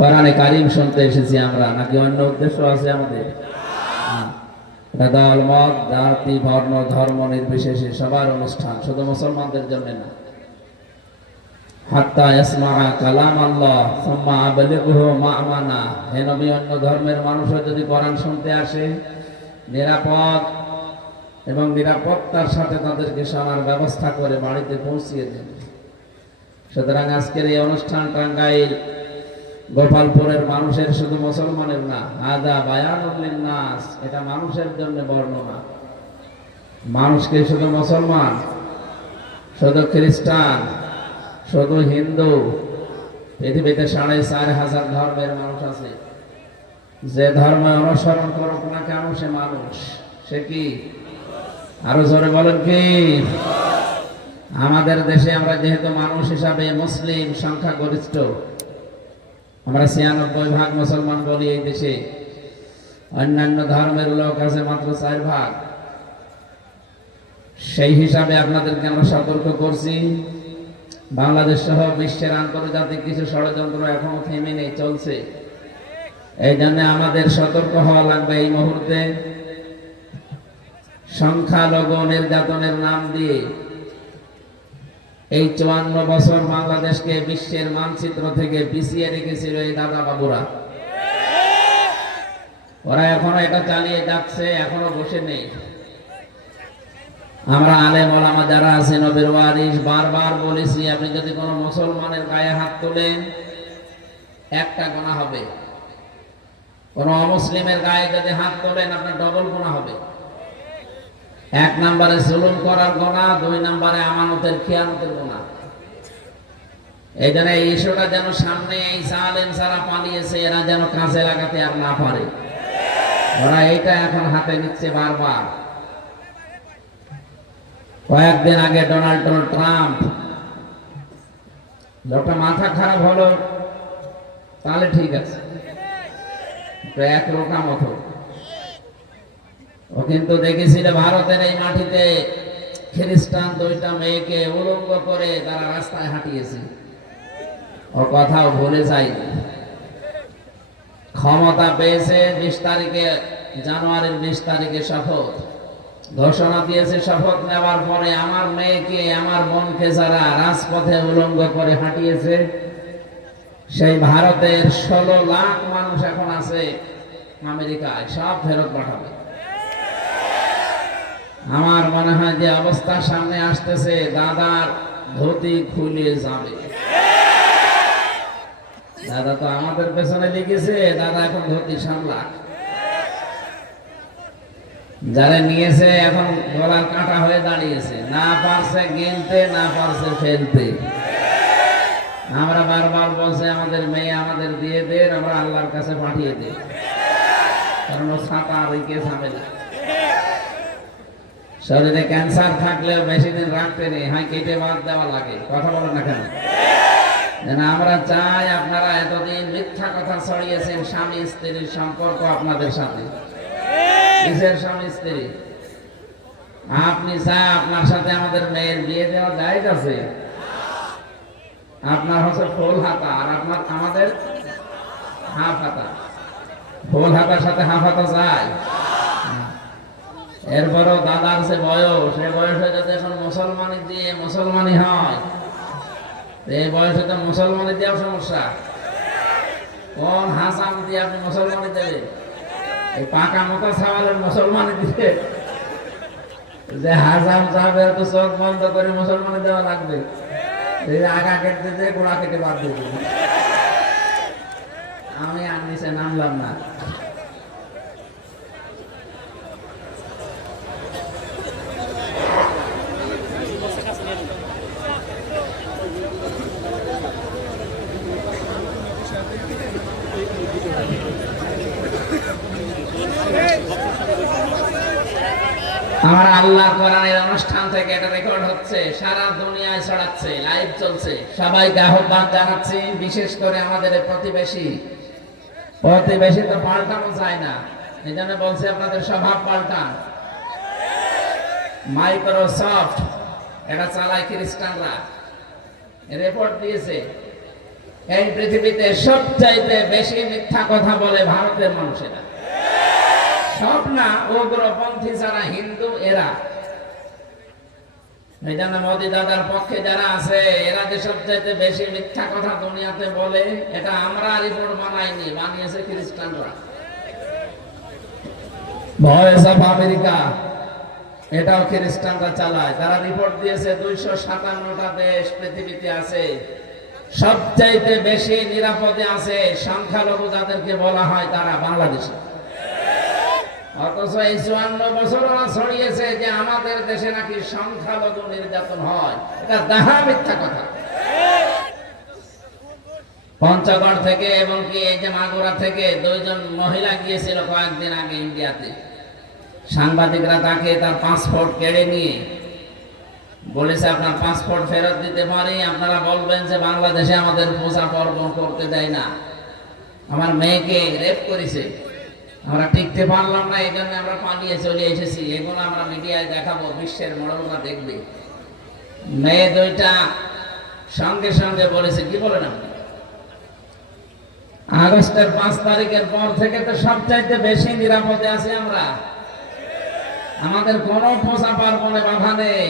কোরআনে কারিম শুনতে এসেছি আমরা, নাকি অন্য উদ্দেশ্য আছে আমাদের? দল মত জাতি বর্ণ ধর্ম নির্বিশেষে সবার অনুষ্ঠান, শুধু মুসলমানদের জন্য না। হাত্তা ইয়াসমা কালাম আল্লাহ সুম্মা আবলিগহু মা'মানা। হে নবী, অন্য ধর্মের মানুষও যদি কোরআন শুনতে আসে, নিরাপদ এবং নিরাপত্তার সাথে তাদেরকে শোনার ব্যবস্থা করে বাড়িতে পৌঁছিয়ে দেন। সুতরাং আজকের এই অনুষ্ঠান টাঙ্গাইল গোপালপুরের মানুষের, শুধু মুসলমানের না। হাদা বায়ানুল লিন্নাস, এটা মানুষের জন্য বর্ণনা। মানুষকে শুধু মুসলমান, শুধু খ্রিস্টান, শুধু হিন্দু, পৃথিবীতে 4,500 ধর্মের মানুষ আছে। যে ধর্ম অনুসরণ করুক না কেন সে মানুষ। সে কি? আরো জোরে বলেন কি? আমাদের দেশে আমরা যেহেতু মানুষ হিসাবে মুসলিম সংখ্যাগরিষ্ঠ, আমরা 96% মুসলমান বলি এই দেশে। অন্যান্য ধর্মের লোক আছে মাত্র 4%। সেই হিসাবে আপনাদেরকে আমরা সতর্ক করছি, বাংলাদেশ সহ বিশ্বের আন্তর্জাতিক কিছু ষড়যন্ত্র এখনো থেমে নেই, চলছে। এই জন্য আমাদের সতর্ক হওয়া লাগবে এই মুহূর্তে। সংখ্যালঘু নির্যাতনের নাম দিয়ে এই 54 বছর বাংলাদেশকে বিশ্বের মানচিত্র থেকে পিছিয়ে রেখেছিল এই দাদা বাবুরা। ওরা এখনো এটা চালিয়ে যাচ্ছে, এখনো বসে নেই। আমরা আলেম ওলামা যারা আছে, নবীর ওয়ারিস, বারবার বলেছি, আপনি যদি কোনো মুসলমানের গায়ে হাত তোলেন একটা গুনাহ হবে। কোন অমুসলিমের গায়ে যদি হাত তোলেন আপনার ডবল গুনাহ হবে। 1 নম্বরে জুলুম করার গুনাহ, 2 নম্বরে আমানতের খিয়ানতের গুনাহ। এই জন্য এই ইস্যুটা যেন সামনে এই জালেম যারা পালিয়েছে এরা যেন কাজে লাগাতে আর না পারে। ওরা এইটা এখন হাতে নিচ্ছে বারবার। কয়েকদিন আগে ডোনাল্ড ট্রাম্প, লোকটা মাথা খারাপ হলো তাহলে ঠিক আছে, এক রোকা মতো। ও কিন্তু দেখেছিল ভারতের এই মাটিতে খ্রিস্টান 2টা মেয়েকে উলঙ্গ করে তারা রাস্তায় হাঁটিয়েছে। ও কথাও ভুলে যায়নি। ক্ষমতা পেয়েছে 20 তারিখে, জানুয়ারির 20 তারিখে শপথ ঘোষণা দিয়েছে। শপথ নেওয়ার পরে আমার মেয়েকে, আমার বোনকে যারা রাজপথে উলঙ্গ করে হাঁটিয়েছে, সেই ভারতের 16 লাখ মানুষ এখন আছে আমেরিকায়, সব ফেরত পাঠাবে। আমার মনে হয় যে অবস্থা সামনে আসতেছে, দাদার ধুতি খুলে যাবে। দাদা তো আমাদের পেছনে লিখেছে, দাদা এখন ধুতি সামলা। যারা নিয়েছে এখন গলার কাঁটা হয়ে দাঁড়িয়েছে, না পারছে গিনতে, না পারছে ফেলতে। আমরা বারবার বলছে আমাদের মেয়ে আমাদের দিয়ে দেন, আমরা আল্লাহর কাছে পাঠিয়ে দিই, কারণ ও ছাতা রেখে ঝামেলা। শরীরে ক্যান্সার থাকলেও বেশি দিন রাখতে নেই, হয় কেটে বাদ দেওয়া লাগে। কথা বলেন না কেন? আমরা চাই আপনারা এতদিন মিথ্যা কথা ছড়িয়েছেন স্বামী স্ত্রীর সম্পর্ক আপনাদের সাথে। কিসের স্বামী স্ত্রী? আপনি চাই আপনার সাথে আমাদের মেয়ের বিয়ে দেওয়া যায় আছে? আপনার হচ্ছে ফুল হাতা, আর আপনার আমাদের হাফ হাতা। ফুল হাতার সাথে হাফ হাতা যায়? এরপরও দাদার যে বয়স, সে বয়সে যদি এখন মুসলমানি দিয়ে মুসলমানি হয়, এই বয়সে তো মুসলমানি দেওয়া সমস্যা। কোন হাসান দিয়ে আপনি মুসলমানি দেবেন? এই পাকা মতো ছাওয়ালের মুসলমানি দিতে যে হাসান সাহেবের তো চোখ বন্ধ করে মুসলমানি দেওয়া লাগবে। আগা কেটে দিয়ে গোড়া কেটে বাদ দিয়ে আমি আর নিচে নামলাম না। আমার আল্লাহর কোরআনের অনুষ্ঠান থেকে এটা রেকর্ড হচ্ছে, সারা দুনিয়ায় ছড়াচ্ছে, লাইভ চলছে। সবাইকে আহ্বান জানাচ্ছি, বিশেষ করে আমাদের প্রতিবেশী তো পাল্টানো যায় না, এই জন্য বলছি আপনাদের স্বভাব পাল্টান। মাইক্রোসফট এটা চালায় খ্রিস্টানরা, রিপোর্ট দিয়েছে। এই পৃথিবীতে সবচাইতে বেশি মিথ্যা কথা বলে ভারতের মানুষেরা। সব না, উগ্রপন্থী যারা হিন্দু এরা। এই জন্য মোদী দাদার পক্ষে যারা আছে এরা যে সবচাইতে বেশি মিথ্যা কথা দুনিয়াতে বলে, এটা আমরা রিপোর্ট বানাইনি, বানিয়েছে খ্রিস্টানরা। ভয়েস অফ আমেরিকা এটাও খ্রিস্টানরা চালায়। তারা রিপোর্ট দিয়েছে 257টা দেশ পৃথিবীতে আছে, সবচাইতে বেশি নিরাপদে আছে সংখ্যালঘু যাদেরকে বলা হয় তারা বাংলাদেশে। অথচ এই 54 বছর ওরা ছড়িয়েছে যে আমাদের দেশে নাকি সংখ্যালঘু নির্যাতন হয়। এটা দাহা মিথ্যা কথা। পঞ্চগড় থেকে এবং কি এই যে মাগুরা থেকে 2 জন মহিলা গিয়েছিল কয়েকদিন আগে ইন্ডিয়াতে। সাংবাদিকরা তাকে তার পাসপোর্ট কেড়ে নিয়ে বলেছে আপনার পাসপোর্ট ফেরত দিতে পারি, আপনারা বলবেন যে বাংলাদেশে আমাদের পূজা পার্বণ করতে দেয় না, আমার মেয়েকে রেপ করেছে, আমরা টিকতে পারলাম না, এই জন্য আমরা পালিয়ে চলে এসেছি, এগুলো আমরা মিডিয়ায় দেখাবো, বিশ্বের মডেলরা দেখবে। মেয়ে 2টা সঙ্গে সঙ্গে বলেছে, কি বলেন আপনি? আগস্টের 5 তারিখের পর থেকে তো সবচাইতে বেশি নিরাপদে আছি আমরা। আমাদের কোনো পূজা পার্বণে বাধা নেই।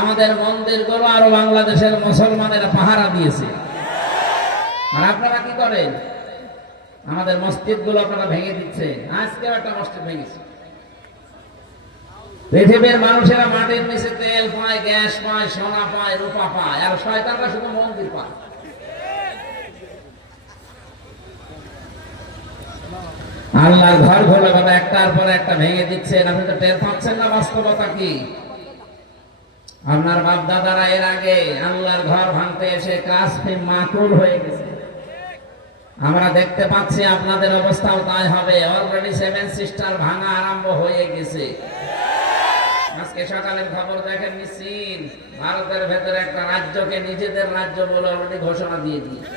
আমাদের মন্দিরগুলো আরো বাংলাদেশের মুসলমানেরা পাহারা দিয়েছে। আর আপনারা কি করেন? আমাদের মসজিদগুলো আপনারা ভেঙে দিচ্ছেন। আজকেও একটা মসজিদ ভেঙেছে। পৃথিবীর মানুষেরা মাটির নিচে তেল পায়, গ্যাস পায়, সোনা পায়, রূপা পায়, আর শয়তানরা শুধু মন্দির পায়। আল্লাহর ঘর ঘরে বাবা একটার পর একটা ভেঙে দিচ্ছেন, আপনি তো টের পাচ্ছেন না বাস্তবতা কি? আপনার বাপ দাদারা এর আগে আল্লাহর ঘর ভাঙতে এসে কাশফি মাকুল হয়ে গেছে। আমরা দেখতে পাচ্ছি আপনাদের অবস্থাও তাই হবে। অলরেডি 7 সিস্টার ভাঙা আরম্ভ হয়ে গেছে। আজকে সকালের খবর দেখেন নিশ্চিন ভারতের ভেতরে একটা রাজ্যকে নিজেদের রাজ্য বলে অলরেডি ঘোষণা দিয়ে দিয়েছে।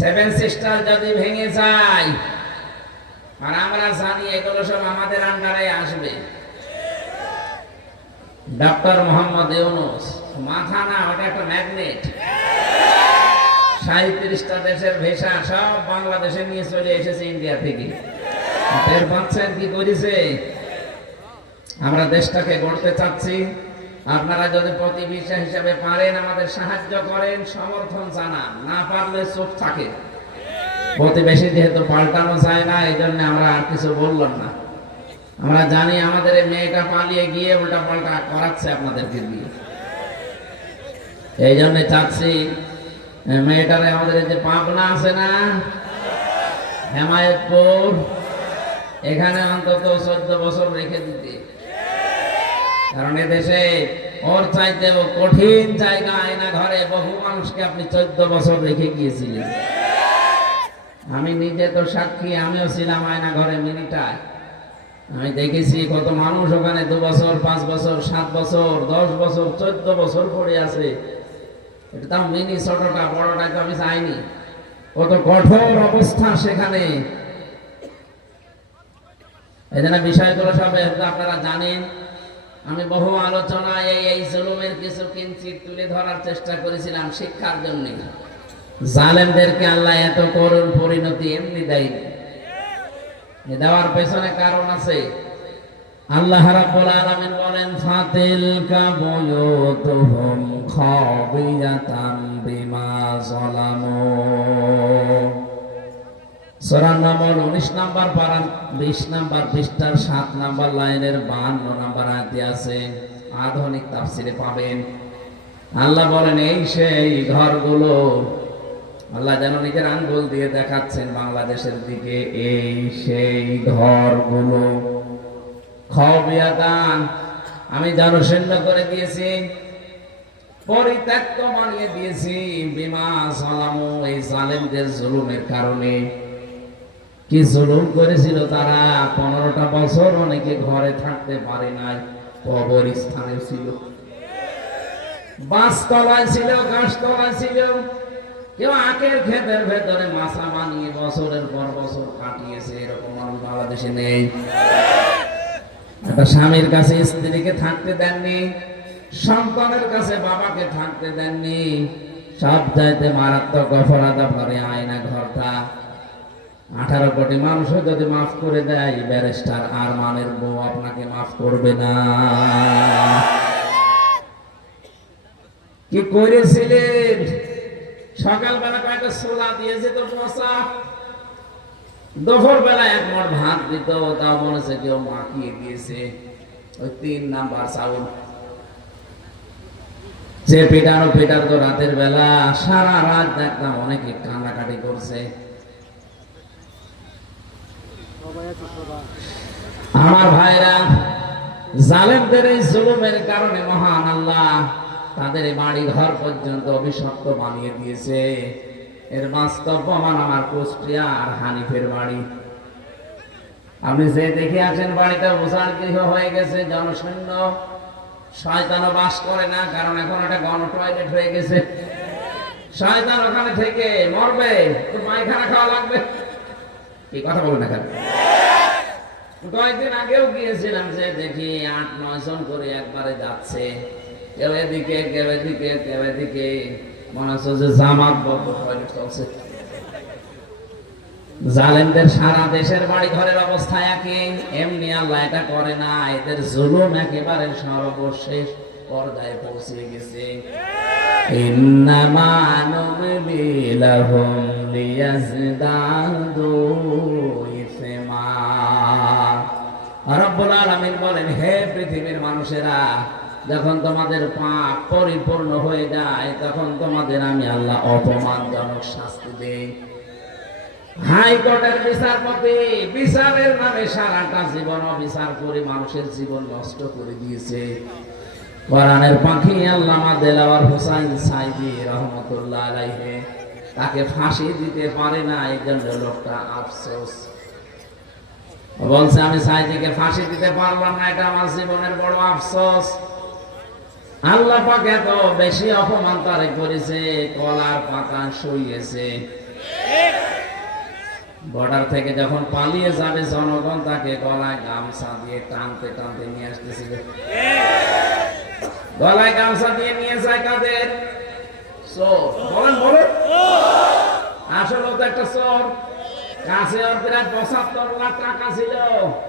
7 সিস্টার যদি ভেঙে যায়, আর আমরা জানি এগুলো সব আমাদের আন্ডারে আসবে। ডক্টর মোহাম্মদ ইউনূস মাথা না, ওটা একটা ম্যাগনেট। 37টা দেশের ভিসা সব বাংলাদেশে নিয়ে চলে এসেছে ইন্ডিয়া থেকে। টের পাচ্ছেন কি করেছে? আমরা দেশটাকে গড়তে চাচ্ছি। আপনারা যদি প্রতিবেশী হিসেবে পারেন আমাদের সাহায্য করেন, সমর্থন জানান, না পারলে চুপ থাকে। প্রতিবেশী যেহেতু পাল্টানো যায় না, এই জন্য আমরা আর কিছু বললাম না। আমরা জানি আমাদের এই মেয়েটা পালিয়ে গিয়ে উল্টা পাল্টা করাচ্ছে আপনাদেরকে দিয়ে। এই জন্য চাচ্ছি মেয়েটারে আমাদের এই যে পাবনা আছে না, হেমায়তপুর, এখানে অন্তত 14 বছর রেখে দিতে। কারণ এদেশে ওর চাইতে কঠিন জায়গা আয়না ঘরে বহু মানুষকে আপনি 14 বছর রেখে গিয়েছিলেন। আমি নিজে তো সাক্ষী, আমিও ছিলাম আয়না ঘরে মিনিটায়। আমি দেখেছি কত মানুষ ওখানে 2 বছর, 5 বছর, 7 বছর, 10 বছর, 14 বছর পড়ে আছে। এটা তাও মিনি, ছোটটা, বড়টা তো আমি চাইনি। কত কঠোর অবস্থা সেখানে। এই জন্য বিষয়গুলো সব আপনারা জানেন। আমি বহু আলোচনায় এই জুলুমের কিছু কিঞ্চিত তুলে ধরার চেষ্টা করেছিলাম শিক্ষার জন্য। জালেমদেরকে আল্লাহ এত করুণ পরিণতি এমনি দেয়নি, দেওয়ার পেছনে কারণ আছে। আল্লাহ রাব্বুল আলামিন বলেন, ফাতিলকা বুয়ুতুহুম খাবিয়াতাম বিমা যালামু। সূরা নামল 19 নম্বর পারা 20 নম্বর পৃষ্ঠার 7 নম্বর লাইনের 52 নম্বর আয়াতে আছে। আধুনিক তাফসিরে পাবেন। আল্লাহ বলেন, এই সেই ঘরগুলো, আল্লাহ যেন নিজের আঙ্গুল দিয়ে দেখাচ্ছেন বাংলাদেশের দিকে, এই সেই ঘরগুলো খাবিয়াতান, আমি জনশূন্য করে দিয়েছি, পরিত্যক্ত বানিয়ে দিয়েছি, বিমা যালামু, এই জালেমদের জুলুমের কারণে। কি জুলুম করেছিল তারা? 15টা বছর অনেকে ঘরে থাকতে পারে নাই, কবরস্থানে ছিল, বাঁশতলায় ছিল, গাছতলায় ছিল, কেউ আখের ক্ষেতের ভেতরে মাছা বানিয়ে বছরের পর বছর কাটিয়েছে। এরকম মানুষ বাংলাদেশে নেই। একটা স্বামীর কাছে স্ত্রীকে থাকতে দেননি, সন্তানের কাছে বাবাকে থাকতে দেননি, সব চাইতে মারাত্মক অপরাধ আপনার এই আয়না ঘরটা। 18 কোটি মানুষও যদি মাফ করে দেয়, ব্যারিস্টার আরমানের বউ আপনাকে মাফ করবে না। কি করেছিলেন? সকালবেলা কয়েকটা ছোলা দিয়েছে তো মশা, দুপুর বেলা 1 মুঠ ভাত দিত, তাও মনে হচ্ছে কেউ মাখিয়ে দিয়েছে। ওই 3 নাম্বার চাউল যে পেটানো পেটার তো রাতের বেলা সারা রাত দেখতাম অনেকে কান্নাকাটি করছে। আমার ভাইরা, জালেমদের এই জুলুমের কারণে মহান আল্লাহ তাদের এই বাড়ি ঘর পর্যন্ত অভিশপ্ত বানিয়ে দিয়েছে। এর বাস্তব প্রমাণ আমার কুষ্টিয়া আর হানিফের বাড়ি। আপনি যে দেখে আছেন বাড়িটা উজাড় গৃহ হয়ে গেছে, জনশূন্য, শয়তানও বাস করে না, কারণ এখন একটা গণ টয়লেট হয়ে গেছে। শয়তান ওখানে থেকে মরবে তো পায়খানা খাওয়া লাগবে। কি কথা বলুন না কেন? কয়েকদিন আগেও গিয়েছিলাম, যে দেখি 8-9 জন করে একবারে যাচ্ছে, কেউ এদিকে কেউ এদিকে কেউ এদিকে, মনে হচ্ছে যে জামাত বদ্ধ টয়লেট চলছে। জালেমদের সারা দেশের বাড়ি ঘরের অবস্থা একই। এমনি আল্লাহ এটা করে না, এদের জুলুম একেবারে সর্বশেষ পর্যায়ে পৌঁছে গেছে। ইন্নামা নুমলি লাহুম লিয়াজদাদু ইসমা। রব্বুল আলামিন বলেন, হে পৃথিবীর মানুষেরা, যখন তোমাদের পাপ পরিপূর্ণ হয়ে যায়, তখন তোমাদের আমি আল্লাহ অপমানজনক শাস্তি দেই। হাইকোর্টের বিচারপতি বিচারের নামে সারাটা জীবন অবিচার করে মানুষের জীবন নষ্ট করে দিয়েছে। কোরআনের পাখি আল্লামা দেলাওয়ার হোসাইন সাইদি রহমতুল্লাহ আলাইহি তাকে ফাঁসি দিতে পারে না, এই জন্য লোকটা আফসোস বলছে, আমি সাইদিকে ফাঁসি দিতে পারলাম না, এটা আমার জীবনের বড় আফসোস। আল্লাহ পাক এত বেশি অপমান তারে করেছে, কলার পাতা সইয়েছে। বর্ডার থেকে যখন পালিয়ে যাবে জনগণ তাকে গলায় গামছা দিয়ে টানতে টানতে নিয়ে আসতেছিল। গলায় গামছা দিয়ে নিয়ে যায় কাদের? চোর। বলেন বলেন, আসলে তো একটা চোর। কাছে ওর প্রায় 75 লাখ টাকা ছিল।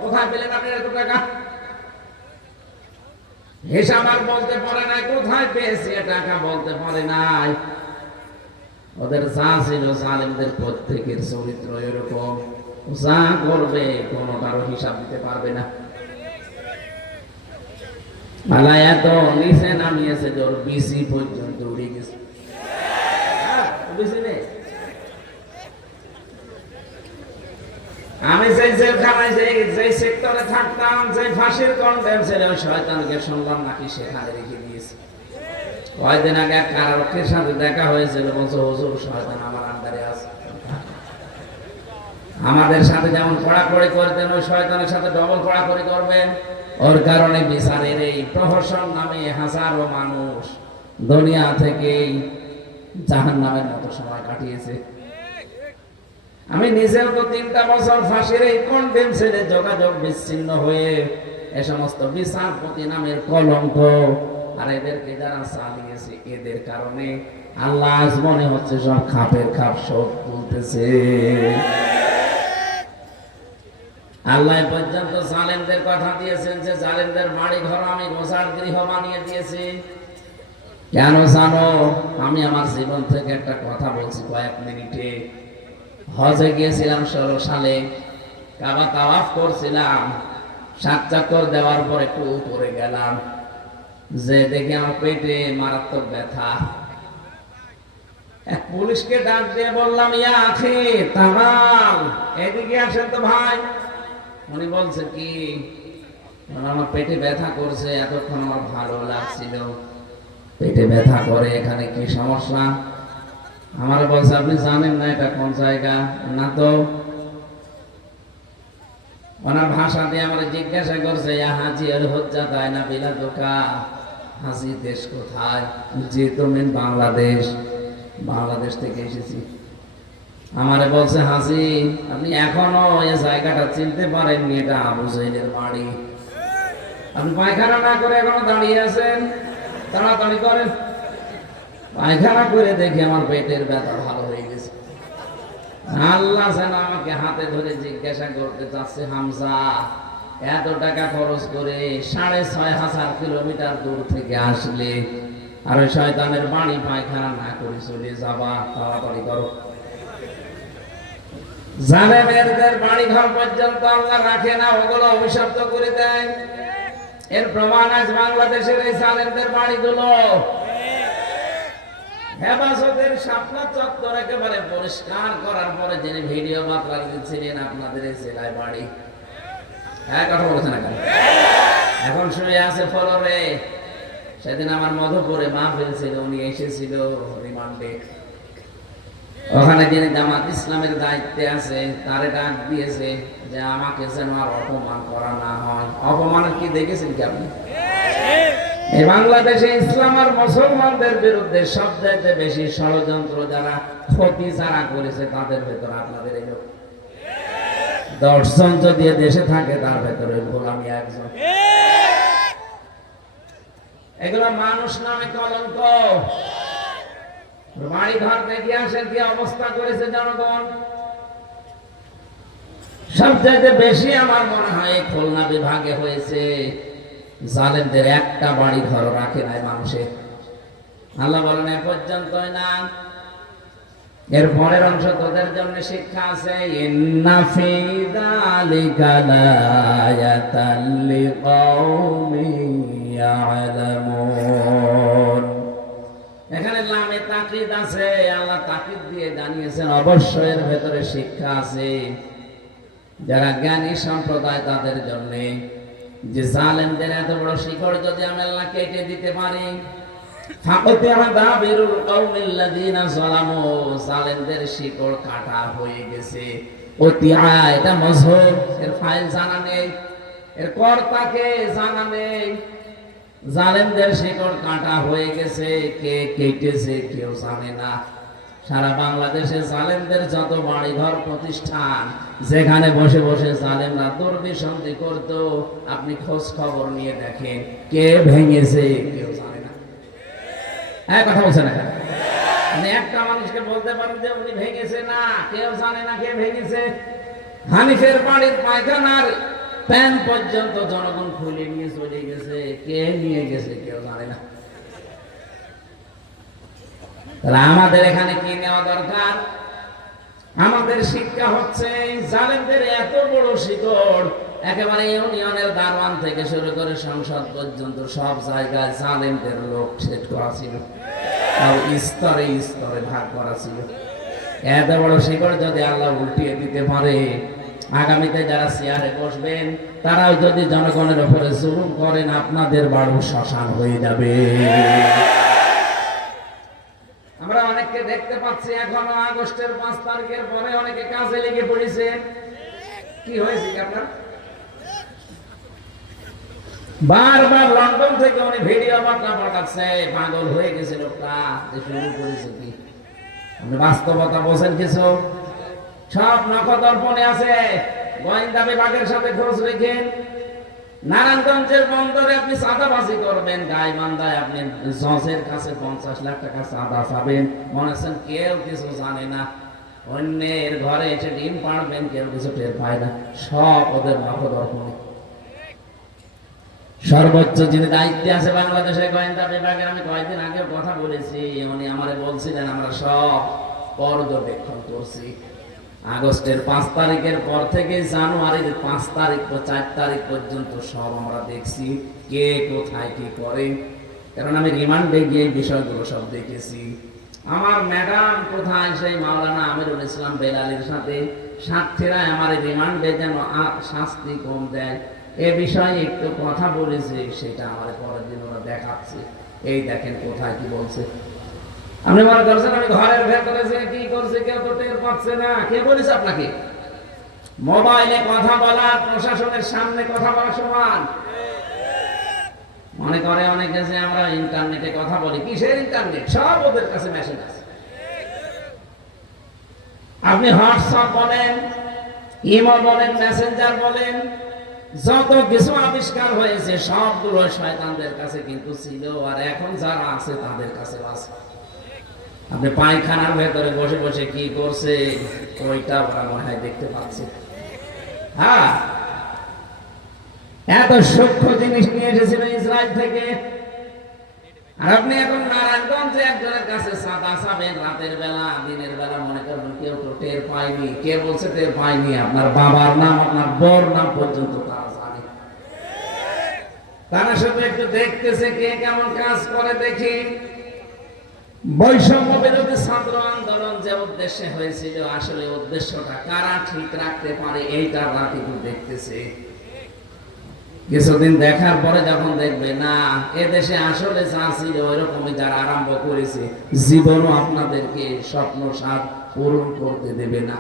কোথায় পেলেন আপনি এত টাকা? হিসাব আর বলতে পারে নাই, কোথায় পেয়েছে টাকা বলতে পারে নাই। ওদের যা ছিল, জালেমদের প্রত্যেকের চরিত্র এরকম, যা করবে কোনো কারো হিসাব দিতে পারবে না। আল্লাহ এত নিচে নামিয়েছে যে ওর বিসি পর্যন্ত উড়ে গেছে। আমি যে জেলখানায় যে সেক্টরে থাকতাম, যে ফাঁসির কন্ডেম ছিল, ওই শয়তানকে শুনলাম নাকি সেখানে রেখে দিয়েছে। কয়েকদিন আগে এক কারারক্ষীর সাথে দেখা হয়েছিল, বলছে হুজুর শয়তান আমার আন্ডারে আছে। আমাদের সাথে যেমন কড়াকড়ি করতেন, ওই শয়তানের সাথে ডবল কড়াকড়ি করবেন। ওর কারণে বিচারের এই প্রহসন নামে হাজারো মানুষ দুনিয়া থেকে জাহান্নামের মতো সময় কাটিয়েছে। আমি নিজেও তো 3টা বছর ফাঁসির এই কন্ডেম ছেড়ে যোগাযোগ বিচ্ছিন্ন হয়ে এ সমস্ত বিচারপতি নামের কলঙ্ক আর এদেরকে যারা চালিয়েছে, এদের কারণে আল্লাহ আজ মনে হচ্ছে সব খাপের খাপ সব তুলতেছে। আল্লাহ পর্যন্ত জালেমদের কথা দিয়েছেন যে জালেমদের বাড়ি ঘর আমি গোসার গৃহ বানিয়ে দিয়েছি। কেন জানো? আমি আমার জীবন থেকে একটা কথা বলছি কয়েক মিনিটে। হজে গিয়েছিলাম 16 সালে, কাবা তাওয়াফ করছিলাম, 7 চক্কর দেওয়ার পর একটু উপরে গেলাম, যে দেখি আমার পেটে মারাত্মক ব্যথা। এক পুলিশকে ডাক দিয়ে বললাম, ইয়া আখি তামাল, এদিকে আসেন তো ভাই। উনি বলছে কি? আমার পেটে ব্যথা করছে, এতক্ষণ আমার ভালো লাগছিল, পেটে ব্যথা করে, এখানে কি সমস্যা? আমার বলছে, আপনি জানেন না এটা কোন জায়গা? না তো। ওনার ভাষা দিয়ে আমার জিজ্ঞাসা করছে, ইয়া হাজি আর হজ্জা তাই না বিলা দোকা, হাজি দেশ কোথায়? যে তুমি বাংলাদেশ। বাংলাদেশ থেকে এসেছি। আমারে বলছে, হাজি আপনি এখনো এই জায়গাটা চিনতে পারেননি, এটা আবু জাহেলের বাড়ি। আপনি পায়খানা না করে এখনো দাঁড়িয়ে আছেন, তাড়াতাড়ি করেন। পায়খানা করে দেখি আমার পেটের ব্যথা ভালো হয়ে গেছে। আল্লাহ যেন আমাকে হাতে ধরে জিজ্ঞাসা করতে চাচ্ছে, হামজা এত টাকা খরচ করে 6,500 কিলোমিটার দূর থেকে আসলে আর ওই শয়তানের বাড়ি পায়খানা না করে চলে যাবা, তাড়াতাড়ি করো। জালেমেরদের বাড়ি ঘর পর্যন্ত আল্লাহ রাখে না, ওগুলো অভিশপ্ত করে দেয়। এর প্রমাণ আজ বাংলাদেশের এই জালেমদের বাড়িগুলো হেফাজতের শাপলা চত্বর একেবারে পরিষ্কার করার পরে যিনি ভিডিও বার্তা দিচ্ছিলেন আপনাদের এই জেলায় বাড়ি, হ্যাঁ কথা বলছে না কেন? এখন শুয়ে আছে ফলরে। সেদিন আমার মধুপুরে মাহফিল ছিল, উনি এসেছিল রিমান্ডে। ওখানে যিনি জামাত ইসলামের দায়িত্বে আছে তারে ডাক দিয়েছে যে আমাকে যেন আর অপমান করা না হয়। অপমানের কি দেখেছেন কি আপনি? এই বাংলাদেশে ইসলাম আর মুসলমানদের বিরুদ্ধে সবচাইতে বেশি ষড়যন্ত্র যারা ক্ষতি যারা করেছে তাদের ভেতর আপনাদের এই লোক 10 জন যদি দেশে থাকে তার ভেতরে গোলামি একজন। এগুলো মানুষ নামে কলঙ্ক। বাড়ি ঘর দেখে আসেন কি অবস্থা করেছে জনগণ। সবচাইতে বেশি আমার মনে হয় খুলনা বিভাগে হয়েছে। জালেমদের একটা বাড়ি ঘর রাখে নাই মানুষের। আল্লাহ বলেন এ পর্যন্তই না, এর পরের অংশ তোদের জন্য শিক্ষা আছে। ইন্না ফি যালিকা লায়াতাল লিকাওমিন ইয়ালামুন। এখানে লামে তাকিদ আছে, আল্লাহ তাকিদ দিয়ে জানিয়েছেন অবশ্যই এর ভেতরে শিক্ষা আছে যারা জ্ঞানী সম্প্রদায় তাদের জন্য। যে জালেমদের এত বড় শিকড় যদি আমি আল্লাহ কেটে দিতে পারি, জালেমদের শিকড় কাটা হয়ে গেছে। এটা মজহুর, এর ফাইল জানা নেই, এর কর্তাকে জানা নেই। জালেমদের শিকড় কাটা হয়ে গেছে, কে কেটেছে কেউ জানে না। সারা বাংলাদেশে জালেমদের যত বাড়িঘর প্রতিষ্ঠান, যেখানে বসে বসে জালেমরা দুর্বিসন্ধি করত, আপনি খোঁজ খবর নিয়ে দেখেন কে ভেঙেছে কেউ জানে না। হ্যাঁ কথা বলছে না? মানে একটা মানুষকে বলতে পারেন যে উনি ভেঙেছে, না কেউ জানে না কে ভেঙেছে। হানিফের বাড়ির পায়খানার প্যান পর্যন্ত জনগণ খুলে নিয়ে চলে গেছে, কে নিয়ে গেছে কেউ জানে না। আমাদের এখানে কি নেওয়া দরকার? আমাদের শিক্ষা হচ্ছে জালেমদের এত বড় শিকড়, একেবারে ইউনিয়নের দারওয়ান থেকে শুরু করে সংসদ পর্যন্ত সব জায়গায় জালেমদের লোক সেট করা ছিল, আর স্তরে স্তরে ভাগ করা ছিল। এত বড় শিকড় যদি আল্লাহ উল্টিয়ে দিতে পারে, আগামীতে যারা চেয়ারে বসবেন তারাও যদি জনগণের উপরে জুলুম করেন, আপনাদের বাড়ি শ্মশান হয়ে যাবে। আমরা অনেককে দেখতে পাচ্ছি এখনো আগস্টের 5 তারিখের পরে অনেকে কাজে লেগে পড়েছে। কি হয়েছে কি আপনার? বারবার লন্ডন থেকে উনি ভিডিও বার্তা পাঠাচ্ছে, পাগল হয়ে গেছে লোকটা যে শুরু করেছে কি। আপনি বাস্তবতা বোঝেন কিছু? সব নখদর্পণে আছে। গোয়েন্দা বিভাগের সাথে খোঁজ রেখেন। নারায়ণগঞ্জের বন্দরে আপনি চাঁদাবাজি করবেন, গাইবান্ধায় আপনি জজের কাছে 50 লাখ টাকা চাঁদা পাবেন, মনে হচ্ছেন কেউ কিছু জানে না। অন্যের ঘরে এসে ডিম পাড়বেন, কেউ কিছু টের পায় না। সব ওদের নখদর্পণে। সর্বোচ্চ যিনি দায়িত্বে আছে বাংলাদেশের গোয়েন্দা বিভাগে, আমি কয়েকদিন আগে কথা বলেছি, উনি আমারে বলছিলেন আমরা সব পর্যবেক্ষণ করছি। আগস্টের 5 তারিখের পর থেকে জানুয়ারির 5 তারিখ 4 তারিখ পর্যন্ত সব আমরা দেখছি কে কোথায় কি করে। কারণ আমি রিমান্ডে গিয়ে বিষয়গুলো সব দেখেছি। আমার ম্যাডাম কোথায়, সেই মাওলানা আমিরুল ইসলাম বেলালের সাথে সাক্ষীরা আমার রিমান্ডে যেন শাস্তি কম দেয় এ বিষয়ে একটু কথা বলেছে, সেটা আমার পরের দিন ওরা দেখাচ্ছে। এই দেখেন কোথায় কি বলছে। আপনি মনে করছেন আমি ঘরের ভেতরে যে কি করছে কেউ তো টের পাচ্ছে না? কে বলেছে আপনাকে? মোবাইলে কথা বলা প্রশাসনের সামনে কথা বলা সমান। মনে করে অনেকে যে আমরা ইন্টারনেটে কথা বলি। কিসের ইন্টারনেট? সব ওদের কাছে মেসেজ আছে। আপনি হোয়াটসঅ্যাপ বলেন, ইমো বলেন, মেসেঞ্জার বলেন, যত কিছু আবিষ্কার হয়েছে সবগুলো শয়তানদের কাছে কিন্তু ছিল, আর এখন যারা আছে তাদের কাছে আছে। আপনি পায়খানার ভেতরে বসে বসে কি করছে ওইটা ওরা মনে হয় দেখতে পাচ্ছে। হ্যাঁ, এত সূক্ষ্ম জিনিস নিয়ে এসেছিল ইসরায়েল থেকে। আর আপনি এখন নারায়ণগঞ্জে একজনের কাছে চাঁদা চাবেন রাতের বেলা, দিনের বেলা মনে করবেন কেউ তো টের পায়নি। কে বলছে টের পায়নি? আপনার বাবার নাম, আপনার বর নাম পর্যন্ত তারা জানে। তারা শুধু একটু দেখতেছে কে কেমন কাজ করে। দেখি বৈষম্য বিরোধী ছাত্র আন্দোলন যে উদ্দেশ্যে হয়েছিল, আসলে উদ্দেশ্যটা কারা ঠিক রাখতে পারে এইটা রাতে দেখতেছে। কিছুদিন দেখার পরে যখন দেখবে না এদেশে আসলে যা ছিল ওইরকমই যারা আরম্ভ করেছে, জীবনও আপনাদেরকে স্বপ্ন সাধ পূরণ করতে দেবে না।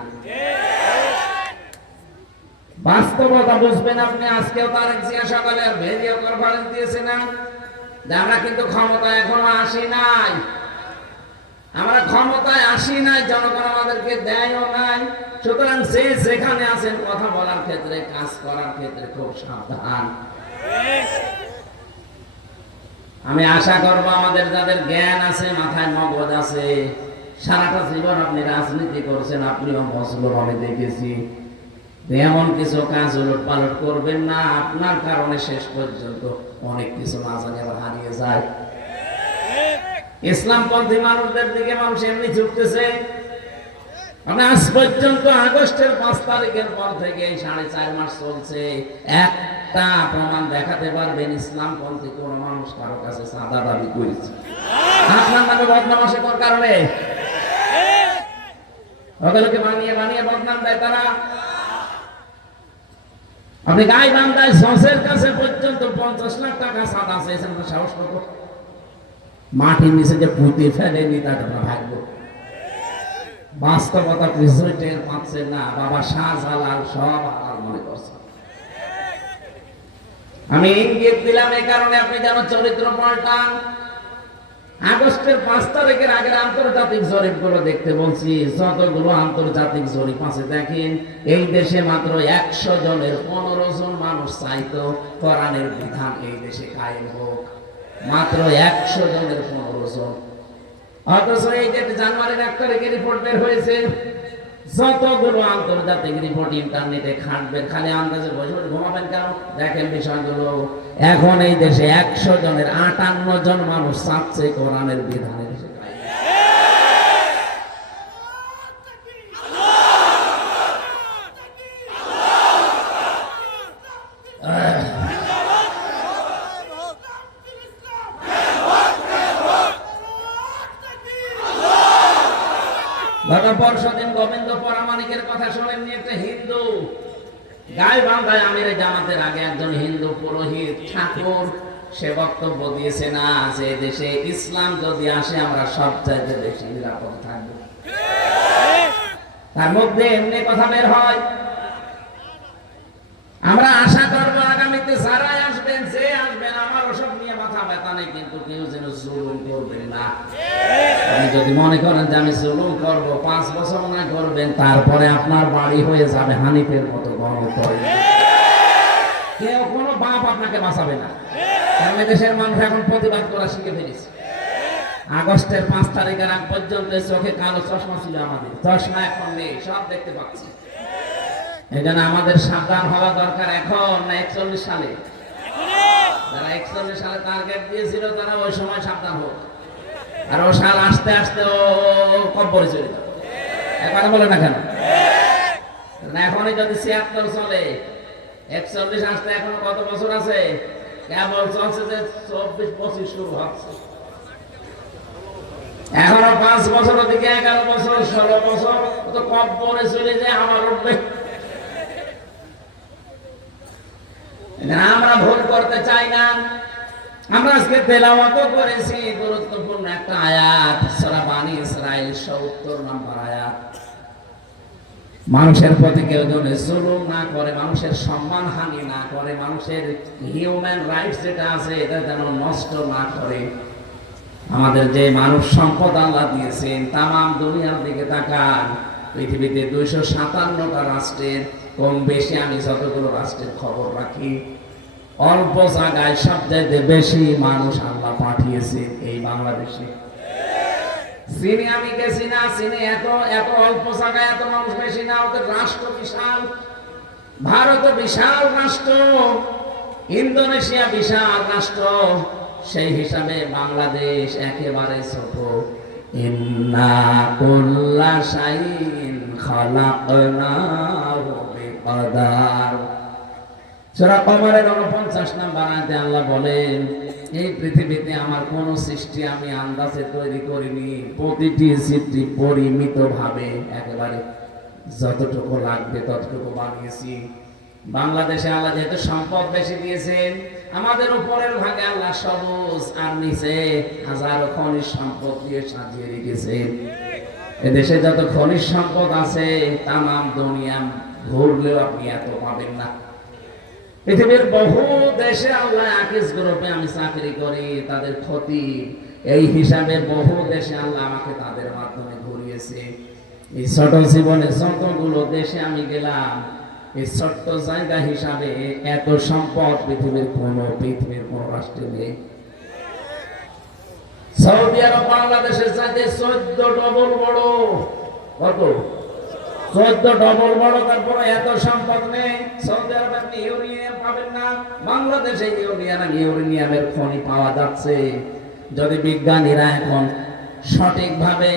বাস্তবতা বুঝবেন আপনি। আজকেও তারেক জিয়া সকালে ভিডিও কনফারেন্স দিয়েছে না যে আমরা কিন্তু ক্ষমতায় এখনো আসি নাই, আমরা ক্ষমতায় আসি নাই, জনগণ আমাদেরকে দেয়ও নাই। সুতরাং যে যেখানে আছেন কথা বলার ক্ষেত্রে, কাজ করার ক্ষেত্রে খুব সাবধান। আমি আশা করব আমাদের যাদের জ্ঞান আছে, মাথায় মগজ আছে, সারাটা জীবন আপনি রাজনীতি করছেন, আপনিও মজলুম আমি দেখেছি, এমন কিছু কাজ উলট পালট করবেন না আপনার কারণে শেষ পর্যন্ত অনেক কিছু না জানি আবার হারিয়ে যায়। ইসলামপন্থী মানুষদের দিকে মানুষ এমনি ঝুঁকতেছে। মানে আজ পর্যন্ত আগস্টের 5 তারিখের পর থেকে 4.5 মাস চলছে, একটা প্রমাণ দেখাতে পারবেন ইসলামপন্থী কোন মানুষ কারো কাছে চাঁদা দাবি করেছে? আপনার নামে বদনাম আসে কোন কারণে? ওগুলোকে বানিয়ে বানিয়ে বদনাম দেয় তারা। আপনি গাইবান্ধায় জজের কাছে পর্যন্ত 50 লাখ টাকা চাঁদা চেয়েছেন, সাহস কত? মাটির নিচে যে পুঁতে ফেলেনি তাকে ভাগ্য। বাস্তবতা কিছুই টের পাচ্ছে না। বাবা শাহজালাল সব হালাল মনে করছে। আমি ইঙ্গিত দিলাম এই কারণে আপনি যেন চরিত্র পাল্টান। আগস্টের 5 তারিখের আগের আন্তর্জাতিক জরিপ গুলো দেখতে বলছি। যতগুলো আন্তর্জাতিক জরিপ আছে দেখেন, এই দেশে মাত্র 100 জনের 15 জন মানুষ চাইতো কোরআনের বিধান এই দেশে কায়েম হোক। মাত্র 100 জনের 15 জন। অথচ এই যে জানুয়ারির 1 তারিখে রিপোর্ট বের হয়েছে, যতগুলো আন্তর্জাতিক রিপোর্ট ইন্টারনেটে খাটবেন, খালি আন্দাজে বসে বসে ঘুমাবেন কেন? দেখেন বিষয়গুলো। এখন এই দেশে 100 জনের 58 জন মানুষ চাচ্ছে কোরআনের বিধানের গত পরশুদিন গোবিন্দ পরামানিকের কথা শোনেননি? একটা হিন্দু গাইবান্ধায় আমিরে জামাতের আগে একজন হিন্দু পুরোহিত ঠাকুর সে বক্তব্য দিয়েছে না যে দেশে ইসলাম যদি আসে আমরা সবচাইতে বেশি নিরাপদ থাকবো। তার মধ্যে এমনি কথা বের হয়। আমরা আশা করবো আগামীতে যারাই আসবেন, যে আসবেন, আমার ওসব নিয়ে মাথা ব্যথা নেই, কিন্তু কেউ যেন জুলুম করবেন না। আপনি যদি মনে করেন যে আমি জুলুম করবো, 5 বছর না করবেন, তারপরে আপনার বাড়ি হয়ে যাবে হানিফের মতো গণতন্ত্র। কেউ কোনো বাপ আপনাকে বাঁচাবে না। কারণ দেশের মানুষ এখন প্রতিবাদ করা শিখে ফেলেছে। আগস্টের 5 তারিখের আগ পর্যন্ত চোখে কালো চশমা ছিল আমাদের, চশমা এখন নেই, সব দেখতে পাচ্ছি। এই জন্য আমাদের সাবধান হওয়া দরকার। এখন না 41 সালে, যারা 41 সালে টার্গেট দিয়েছিল তারা ওই সময় সাবধান হোক। আর ও সাল আসতে আসতে ও কব্বরে চলে যাবে। কথা বলে না কেন? এখনই যদি 76 চলে, 41 আসতে এখনো কত বছর আছে? কেবল চলছে যে 24-25 শুরু হচ্ছে। এখনো 5 বছর, ওদিকে 11 বছর, 16 বছর, তো কব্বরে চলে যায়। আমার উঠবে। আমরা ভুল করতে চাই না। আমরা আজকে তেলাওয়াত করেছি গুরুত্বপূর্ণ একটা আয়াত, সূরা বানী ইসরাঈল 70 নম্বর আয়াত। মানুষের প্রতি কেউ যেন জুলুম না করে, মানুষের সম্মান হানি না করে, মানুষের হিউম্যান রাইটস যেটা আছে এটা যেন নষ্ট না করে। আমাদের যে মানুষ সম্পদ আল্লাহ দিয়েছেন, তামাম দুনিয়ার দিকে তাকান, পৃথিবীতে 257টা রাষ্ট্রের কম বেশি আমি যতগুলো রাষ্ট্রের খবর রাখি, অল্প জায়গায় সবচাইতে বেশি মানুষ আল্লাহ পাঠিয়েছে এই বাংলাদেশে। চীনে আমি গেছি না, চীনে এত এত অল্প জায়গায় এত মানুষ বেশি না, ওদের রাষ্ট্র বিশাল। ভারত বিশাল রাষ্ট্র, ইন্দোনেশিয়া বিশাল রাষ্ট্র, সেই হিসাবে বাংলাদেশ একেবারে ছোট। ইন্না কুল্লা শাইইন খালাকনাহু বিকদার। সূরা কমরের 49 নম্বর আয়াতে আল্লাহ বলেন, এই পৃথিবীতে আমার কোন সৃষ্টি আমি আন্দাজে তৈরি করিনি, প্রতিটি সৃষ্টি পরিমিতভাবে একেবারে যতটুকু লাগবে ততটুকু বানিয়েছি। বাংলাদেশে আল্লাহ যেহেতু সম্পদ বেশি দিয়েছেন, আমাদের উপরের ভাগে আল্লাহ সবুজ আর নিচে হাজারো খনিজ সম্পদ দিয়ে সাজিয়ে রেখেছেন। এদেশে যত খনিজ সম্পদ আছে তামাম দুনিয়া ঘুরলেও আপনি এত পাবেন না। পৃথিবীর বহু দেশে আল্লাহ আকিস গ্রুপে আমি চাকরি করি, তাদের ক্ষতি এই হিসাবে বহু দেশে আল্লাহ আমাকে তাদের মাধ্যমে ঘুরিয়েছে। এই ছোট জীবনে যতগুলো দেশে আমি গেলাম, এই ছোট্ট জায়গা হিসাবে এত সম্পদ পৃথিবীর কোন রাষ্ট্রে নেই। সৌদি আরব বাংলাদেশের চাইতে 14 ডবল বড়। কত? 14 ডবল বড়। তারপরে এত সম্পদ নেই। সৌদি আরবে আপনি ইউরেনিয়াম পাবেন না, বাংলাদেশে ইউরেনিয়ামের খনি পাওয়া যাচ্ছে। যদি বিজ্ঞানীরা এখন সঠিকভাবে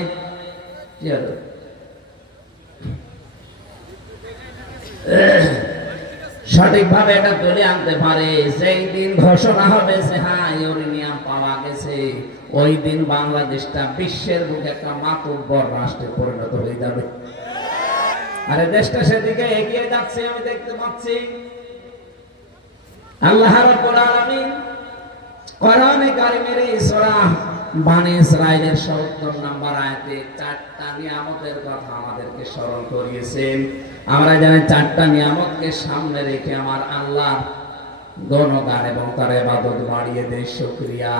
এটা তুলে আনতে পারে, যেই দিন ঘোষণা হবে যে হ্যাঁ ইউরেনিয়াম পাওয়া গেছে, ওই দিন বাংলাদেশটা বিশ্বের বুকে একটা মাতব্বর রাষ্ট্রে পরিণত হয়ে যাবে। আরে দেশটা সেদিকে এগিয়ে যাচ্ছে, আমি দেখতে পাচ্ছি। আল্লাহ রাব্বুল আলামিন কোরআনে কারিমের এই সূরা বনী ইসরাঈলের ৭০ নম্বর আয়াতে 4টা নিয়ামতের কথা আমাদেরকে স্মরণ করিয়েছেন। আমরা জানি 4টা নিয়ামতকে সামনে রেখে আমার আল্লাহর গুণগান এবং তার ইবাদত বাড়িয়ে দেই, শুকরিয়া।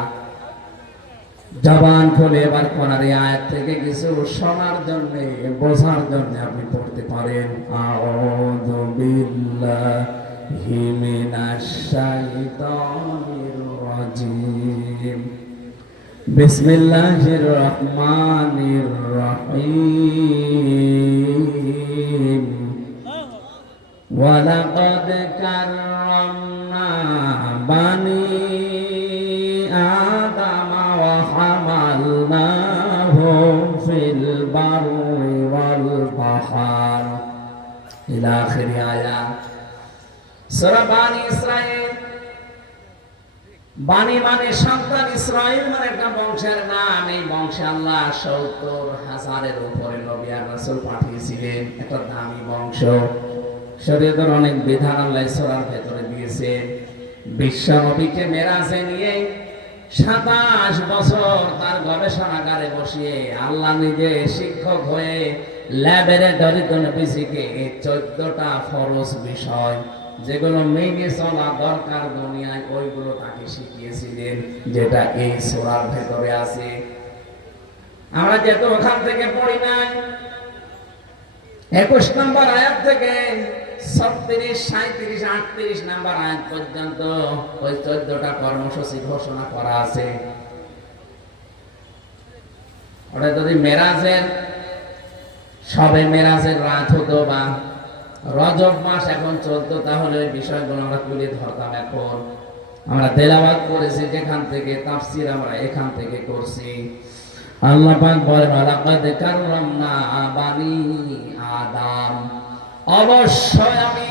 জবান খুলে এবার কোরআনের আয়াত থেকে কিছু শোনার জন্য, বোঝার জন্য আপনি পড়তে পারেন। আউযু বিল্লাহি মিনাশ শাইতানির রাজিম। বিসমিল্লাহির রহমানির রহিম। ওয়ালাকাদ কাররামনা বানি আদম ওয়া হামালনাহুম ফিল বাররি ওয়াল বাহর ইলা আখির আয়াত। সূরা বনী ইসরাঈল। বানি মানে সন্তান, ইসরাঈল মানে একটা বংশের নাম। এই বংশে আল্লাহ ৭০,০০০-এর উপরে নবী আর রাসূল পাঠিয়েছিলেন। একটা দামি বংশ, শরীয়তের অনেক বিধান আল্লাহ সূরার ভেতরে দিয়েছেন। বিশ্ব নবীকে মেরাজে নিয়ে ২৭ বছর তার গবেষণাগারে বসিয়ে আল্লাহ নিজে শিক্ষক হয়ে ল্যাবরেটরিতে নবীজিকে 14টা ফরজ বিষয় যেগুলো মেনে চলা দরকার দুনিয়ায়, ওইগুলো তাকে শিখিয়েছিলেন, যেটা এই সূরার ভেতরে আছে। আমরা যেহেতু ওখান থেকে পড়ি নাই, 21 নম্বর আয়াত থেকে 36, 37, 38 নম্বর আয়াত পর্যন্ত ওই 14টা কর্মসূচি ঘোষণা করা আছে। ওটা যদি মেরাজের সবে মেরাজের রাত হতো বা রজব মাস এখন চলতো, তাহলে ওই বিষয়গুলো আমরা তুলে ধরতাম। এখন আমরা তেলাওয়াত করেছি যেখান থেকে, তাফসীর আমরা এখান থেকে করছি। আল্লাহ পাক বলেন, ওয়ালাকাদ কাররামনা বানি আদম। অবশ্যই আমি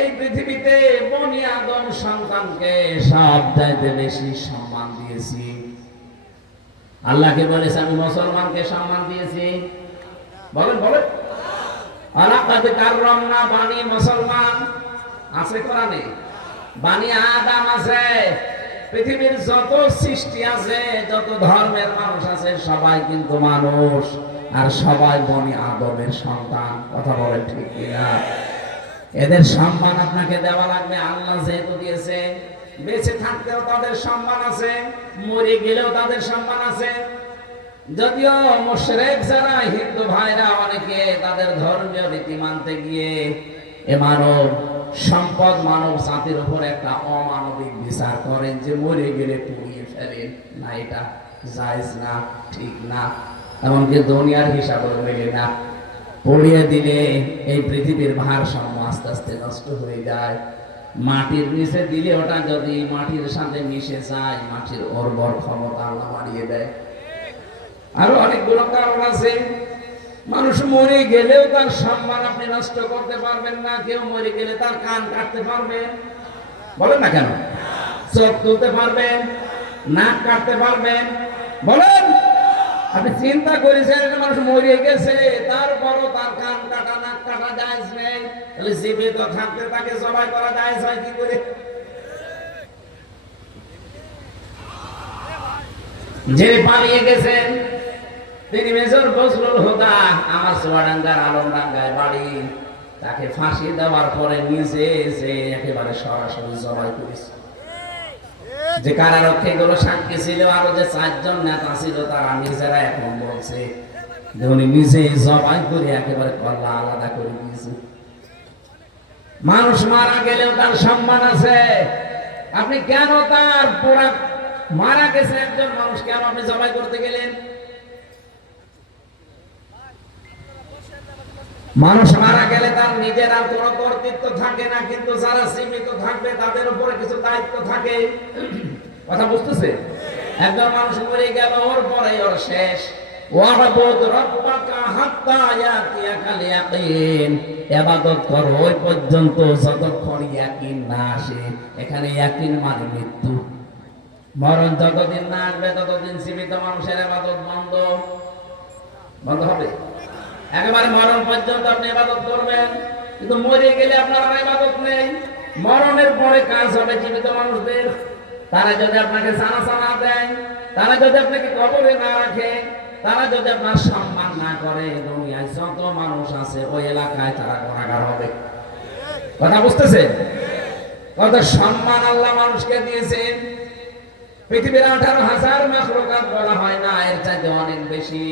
এই পৃথিবীতে বনি আদম সন্তানকে সবচাইতে বেশি সম্মান দিয়েছি। আল্লাহকে বলেছে আমি মুসলমানকে সম্মান দিয়েছি। বলেন বলেন, ওয়ালাকাদ কাররামনা বানি মুসলমান আছে কোরআনে, বানি আদম আছে। পৃথিবীর যত সৃষ্টি আছে, যত ধর্মের মানুষ আছে, সবাই কিন্তু মানুষ, আর সবাই বনি আদমের সন্তান। কথা বলেন ঠিক কিনা? এদের সম্মান আপনাকে দেওয়া লাগবে। আল্লাহ যেহেতু দিয়েছে, বেঁচে থাকতেও তাদের সম্মান আছে, মরে গেলেও তাদের সম্মান আছে। যদিও মুশরিক যারা হিন্দু ভাইরা অনেকে তাদের ধর্মীয় রীতি মানতে গিয়ে এ মানব সম্পদ, মানব জাতির উপর একটা অমানবিক বিচার করেন যে মরে গেলে পুড়িয়ে ফেলেন। না, এটা জায়েজ না, ঠিক না। এমনকি দুনিয়ার হিসাবও মেলে না। পড়িয়ে দিলে এই পৃথিবীর ভারসাম্য আস্তে আস্তে নষ্ট হয়ে যায়। মাটির নিচে দিলে ওটা যদি মাটির সাথে মিশে যায়, মাটির উর্বর ক্ষমতা আল্লাহ বাড়িয়ে দেয়। আরো অনেকগুলো কারণ আছে। মানুষ মরে গেলেও তার সম্মান আপনি নষ্ট করতে পারবেন না। কেউ মরে গেলে তার কান কাটতে পারবেন? বলেন না কেন? চোখ তুলতে পারবেন? নাক কাটতে পারবেন? বলেন। আপনি চিন্তা করেছেন মানুষ মরে গেছে, তারপরও তার কান কাটা নাক কাটা জায়েজ নেই, তাহলে জীবিত থাকতে তাকে জবাই করা জায়েজ হয় কি করে? যিনি পালিয়ে গেছেন তিনি মেজর বজলুল হুদা, আমার চুয়াডাঙ্গার আলমডাঙ্গায় বাড়ি। তাকে ফাঁসি দেওয়ার পরে নিজে যে একেবারে সরাসরি জবাই করেছে। যে কারারক্ষী গুলো সাক্ষী ছিল, আরো যে 4 জন নেতা ছিল, তারা নিজেরা এখন বলছে যে উনি নিজে জবাই করে একেবারে কল্লা আলাদা করে দিয়েছে। মানুষ মারা গেলেও তার সম্মান আছে। আপনি কেন তার পুরা মারা গেছে একজন মানুষ, কেন আপনি জবাই করতে গেলেন? মানুষ মারা গেলে তার নিজের আর কোনো কর্তৃত্ব থাকে না, কিন্তু যারা জীবিত থাকবে তাদের উপরে কিছু দায়িত্ব থাকে। কথা বুঝতেছে? একজন মানুষ মরে গেল, ওর পরে ওর শেষ। ওয়াবুদ রাব্বাকা হাত্তা ইয়াতিয়াকাল ইয়াকিন, ইবাদত করো ওই পর্যন্ত যতক্ষণ ইয়াকিন না আসে। এখানে ইয়াকিন মানে মৃত্যু। মরণ যতদিন না আসবে ততদিন জীবিত মানুষের ইবাদত বন্ধ হবে। একেবারে মরণ পর্যন্ত আপনি ইবাদত করবেন, কিন্তু মরে গেলে আপনার আর ইবাদত নেই। মরণের পরে কাজ হবে জীবিত মানুষদের। তারা যদি আপনাকে জানাজা না দেয়, তারা যদি আপনাকে কবরে না রাখে, তারা যদি আপনার সম্মান না করে, দুনিয়ায় যত মানুষ আছে ওই এলাকায় তারা গুনাহগার হবে। কথা বুঝতেছে? কত সম্মান আল্লাহ মানুষকে দিয়েছেন। পৃথিবীর 18,000 মাখলুকাত বলা হয় না, এর চাইতে অনেক বেশি।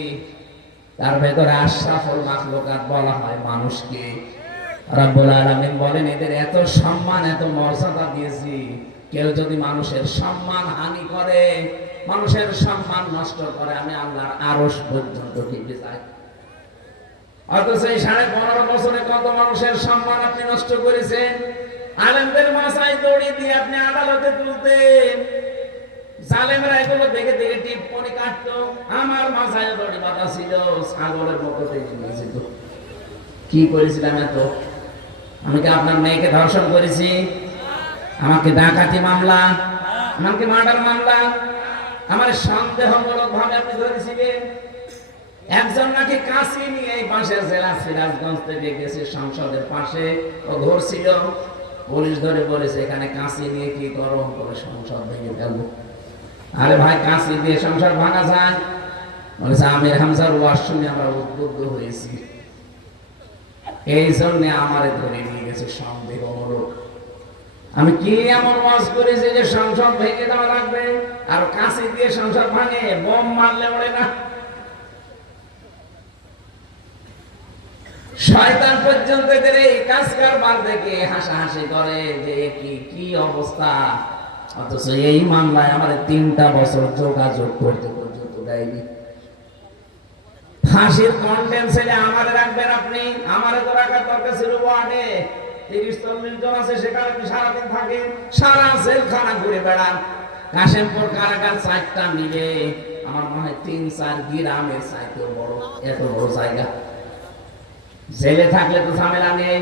তার ভেতরে আশরাফুল মাখলুকাত বলা হয় মানুষকে। রব্বুল আলামিন বলেন এদের এত সম্মান, এত মর্যাদা দিয়েছি, কেউ যদি মানুষের সম্মান হানি করে, মানুষের সম্মান নষ্ট করে, আমি আল্লাহর আরশ পর্যন্ত টিকে যাই। অথচ এই 15.5 বছরে কত মানুষের সম্মান আপনি নষ্ট করেছেন। আলেমদের মাথায় দড়ি দিয়ে আপনি আদালতে তুলতেন, জালেমরা এগুলো দেখে দেখে টিপ্পনি কাটতো। আমার মাথায় দড়ি বাঁধা ছিল, ছাগলের মতো দেখে নিয়েছিল। কি করেছিলাম এত? আমি কি আপনার মেয়েকে ধর্ষণ করেছি? আমাকে ডাকাতি মামলা, আমাকে মার্ডার মামলা, আমার সন্দেহমূলক ভাবে আপনি ধরেছিলেন। একজন নাকি কাশি নিয়ে এই পাশের জেলা সিরাজগঞ্জ থেকে গেছে সংসদের পাশে, ও ঘুরছিল। পুলিশ ধরে বলেছে এখানে কাশি নিয়ে কি করো? করে সংসদ ভেঙে ফেলবো। আরে ভাই, কাশি দিয়ে সংসার ভাঙা যায়? বলেছে আমির হামজার ওয়াজ শুনে আমরা উদ্বুদ্ধ হয়েছি, এই জন্য আমারে ধরে নিয়ে গেছে সন্দেহমূলক। আমি কি এমন ওয়াজ করেছি যে সংসদ ভেঙে দেওয়া লাগবে? আর কাশি দিয়ে সংসদ ভাঙে? বোম মারলে ওড়ে না। শয়তান পর্যন্ত এদের এই কাজ কারবার দেখে হাসাহাসি করে যে কি অবস্থা। অথচ এই মামলায় আমার 3টা বছর যোগাযোগ করতে পর্যন্ত দেয়নি। ফাঁসির কন্ডেম ছেলে আমারে রাখবেন আপনি? আমারে তো রাখার দরকার ছিল ওয়ার্ডে। 30-40 জন আছে, সেখানে আপনি সারাদিন থাকেন, সারা জেলখানা ঘুরে বেড়ান। কাশেমপুর কারাগার 4টা মিলে আমার মনে হয় 3-4 গ্রামের চাইতেও বড়, এত বড় জায়গা। জেলে থাকলে তো ঝামেলা নেই।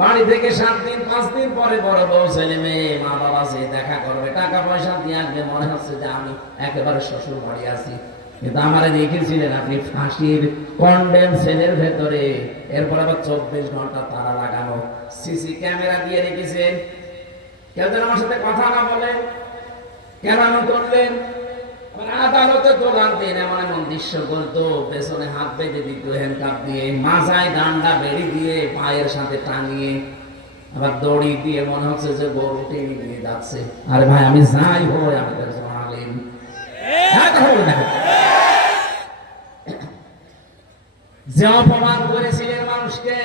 বাড়ি থেকে 7 দিন 5 দিন পরে বড় বউ ছেলে মেয়ে মা বাবা যে দেখা করবে, টাকা পয়সা দিয়ে আসবে, মনে হচ্ছে যে আমি একেবারে শ্বশুর বাড়ি আছি। কিন্তু আমারে দেখেছিলেন আপনি ফাঁসির কন্ডেম সেলের ভেতরে, এরপর আবার 24 ঘন্টা তালা লাগানো, সিসি ক্যামেরা দিয়ে রেখেছেন। কেউ যেন আমার সাথে কথা না বলে। কেন এমন করলেন? আদালতে তোলার দিন এমন এমন দৃশ্য করতো, পেছনে হাত বেঁধে দিত হ্যান্ডকাপ দিয়ে, মাথায় ডান্ডা বেড়ি দিয়ে, পায়ের সাথে টাঙিয়ে, আবার দড়ি দিয়ে, মনে হচ্ছে যে গরু টেনে নিয়ে যাচ্ছে। আরে ভাই, আমি যাই হই, আমাদের আলেম যে অপমান করেছিলেন মানুষকে,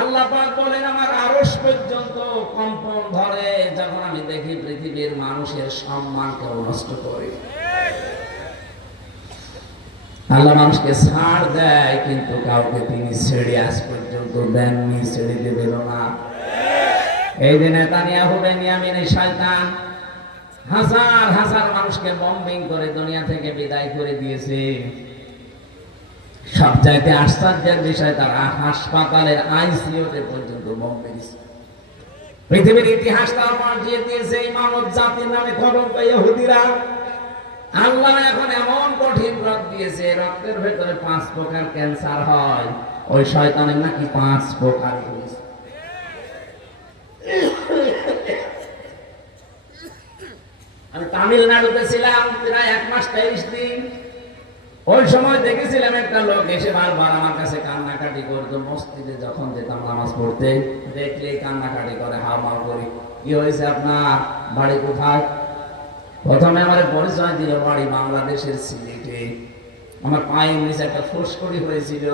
আল্লাহ পাক বলেন আমার আরশ পর্যন্ত কম্পন ধরে যখন আমি দেখি পৃথিবীর মানুষের সম্মান কেউ নষ্ট করে। আল্লাহ মানুষকে ছাড় দেয়, কিন্তু কাউকে তিনি ছেড়ে আজ পর্যন্ত দেননি, ছেড়ে দেবেন না। এই যে নেতানিয়াহু বেনিয়ামিন শয়তান হাজার হাজার মানুষকে বম্বিং করে দুনিয়া থেকে বিদায় করে দিয়েছে। সবচাইতে আশ্চর্যের বিষয়, তারা হাসপাতালের আইসিইউতে পর্যন্ত বোম মেরেছে। পৃথিবীর ইতিহাস তারা পাল্টিয়ে দিয়েছে এই মানব জাতির নামে কলঙ্ক ইহুদিরা। আল্লাহ এখন এমন কঠিন রোগ দিয়েছে, রক্তের ভেতরে 5 প্রকার ক্যান্সার হয়, ওই শয়তানের নাকি 5 প্রকার হয়েছে। আমি তামিলনাড়ুতে ছিলাম প্রায় 1 মাস 23 দিন। ওই সময় দেখেছিলাম একটা লোক এসে বারবার আমার কাছে কান্নাকাটি করতো। মসজিদে যখন যেতাম নামাজ পড়তে, দেখলে কান্নাকাটি করে, হাওমাও করি, কি হয়েছে আপনার, বাড়ি কোথায়? প্রথমে আমার পরিচয় দিল, বাড়ি বাংলাদেশের সিলেটে। আমার পায়ের নিচে একটা ফুসকুড়ি হয়েছিল,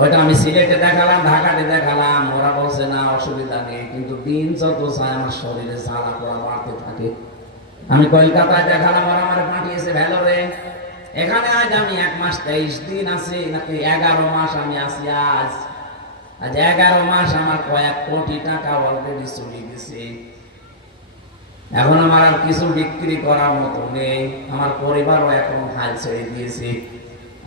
ওইটা আমি সিলেটে দেখালাম, ঢাকাতে দেখালাম। ওরা বলছে না অসুবিধা নেই, কিন্তু দিন যত চায় আমার শরীরে জ্বালা পোড়া বাড়তে থাকে। আমি কলকাতায় দেখালাম, ওরা আমার পাঠিয়েছে ভেলোরে। এখানে আজ আমি 1 মাস 23 দিন আছি, নাকি 11 মাস আমি আছি। আজ 11 মাস আমার কয়েক কোটি টাকা অলরেডি চলে গেছে। এখন আমার আর কিছু বিক্রি করার মতো নেই, আমার পরিবারও এখন হাল ছেড়ে দিয়েছে।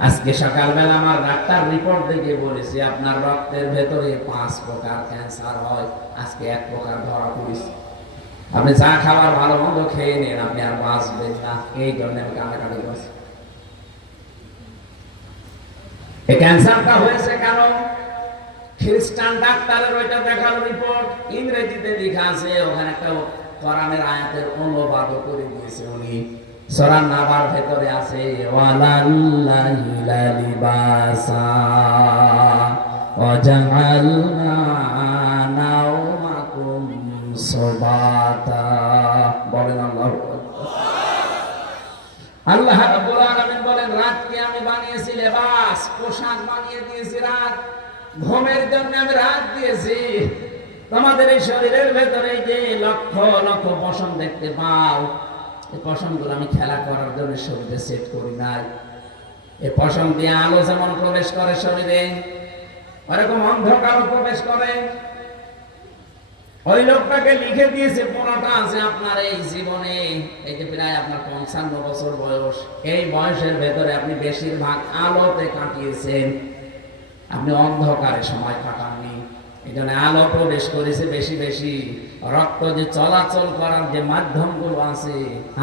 আজকে সকালবেলা আমার ডাক্তার রিপোর্ট দেখে বলেছে আপনার রক্তের ভেতরে 5 প্রকার ক্যান্সার হয়, আজকে 1 প্রকার ধরা পড়েছে। আপনি চা খাবার ভালো মন্দ খেয়ে নেন, আপনি আর বাঁচবেন না। এই জন্য আমি কান্নাকাটি করছি। এই ক্যান্সারটা হয়েছে কেন? খ্রিস্টান ডাক্তারের ওইটা দেখালো রিপোর্ট, ইংরেজিতে লেখা আছে, ওখানে একটা কোরআনের আয়াতের অনুবাদ করে দিয়েছে উনি। সূরা নাবার ভেতরে আছে ওয়ালাল্লাহি লালিবাসা ওয়াজআলনা নাওমাকুম সুবাতা। বলেন আল্লাহু আকবার। আল্লাহ রাব্বুল আলামিন বলেন, রাতকে আমি বানিয়েছি লেবাস, পোশাক বানিয়ে দিয়েছি রাত। ঘুমের জন্য আমি রাত দিয়েছি। তোমাদের এই শরীরের ভেতরে যে লক্ষ লক্ষ পশম দেখতে পাও, এই পশমগুলো আমি খেলা করার জন্য শরীরে সেট করি নাই। এই পশম দিয়ে আলো যেমন প্রবেশ করে শরীরে, ওরকম অন্ধকারও প্রবেশ করে। ওই লোকটাকে লিখে দিয়েছে পুরোটা আছে আপনার এই জীবনে। এই যে প্রায় আপনার 55 বছর বয়স, এই বয়সের ভেতরে আপনি বেশিরভাগ আলোতে কাটিয়েছেন, আপনি অন্ধকারে সময় কাটাননি। এই জন্য আলো প্রবেশ করেছে বেশি বেশি। রক্ত যে চলাচল করার যে মাধ্যমগুলো আছে,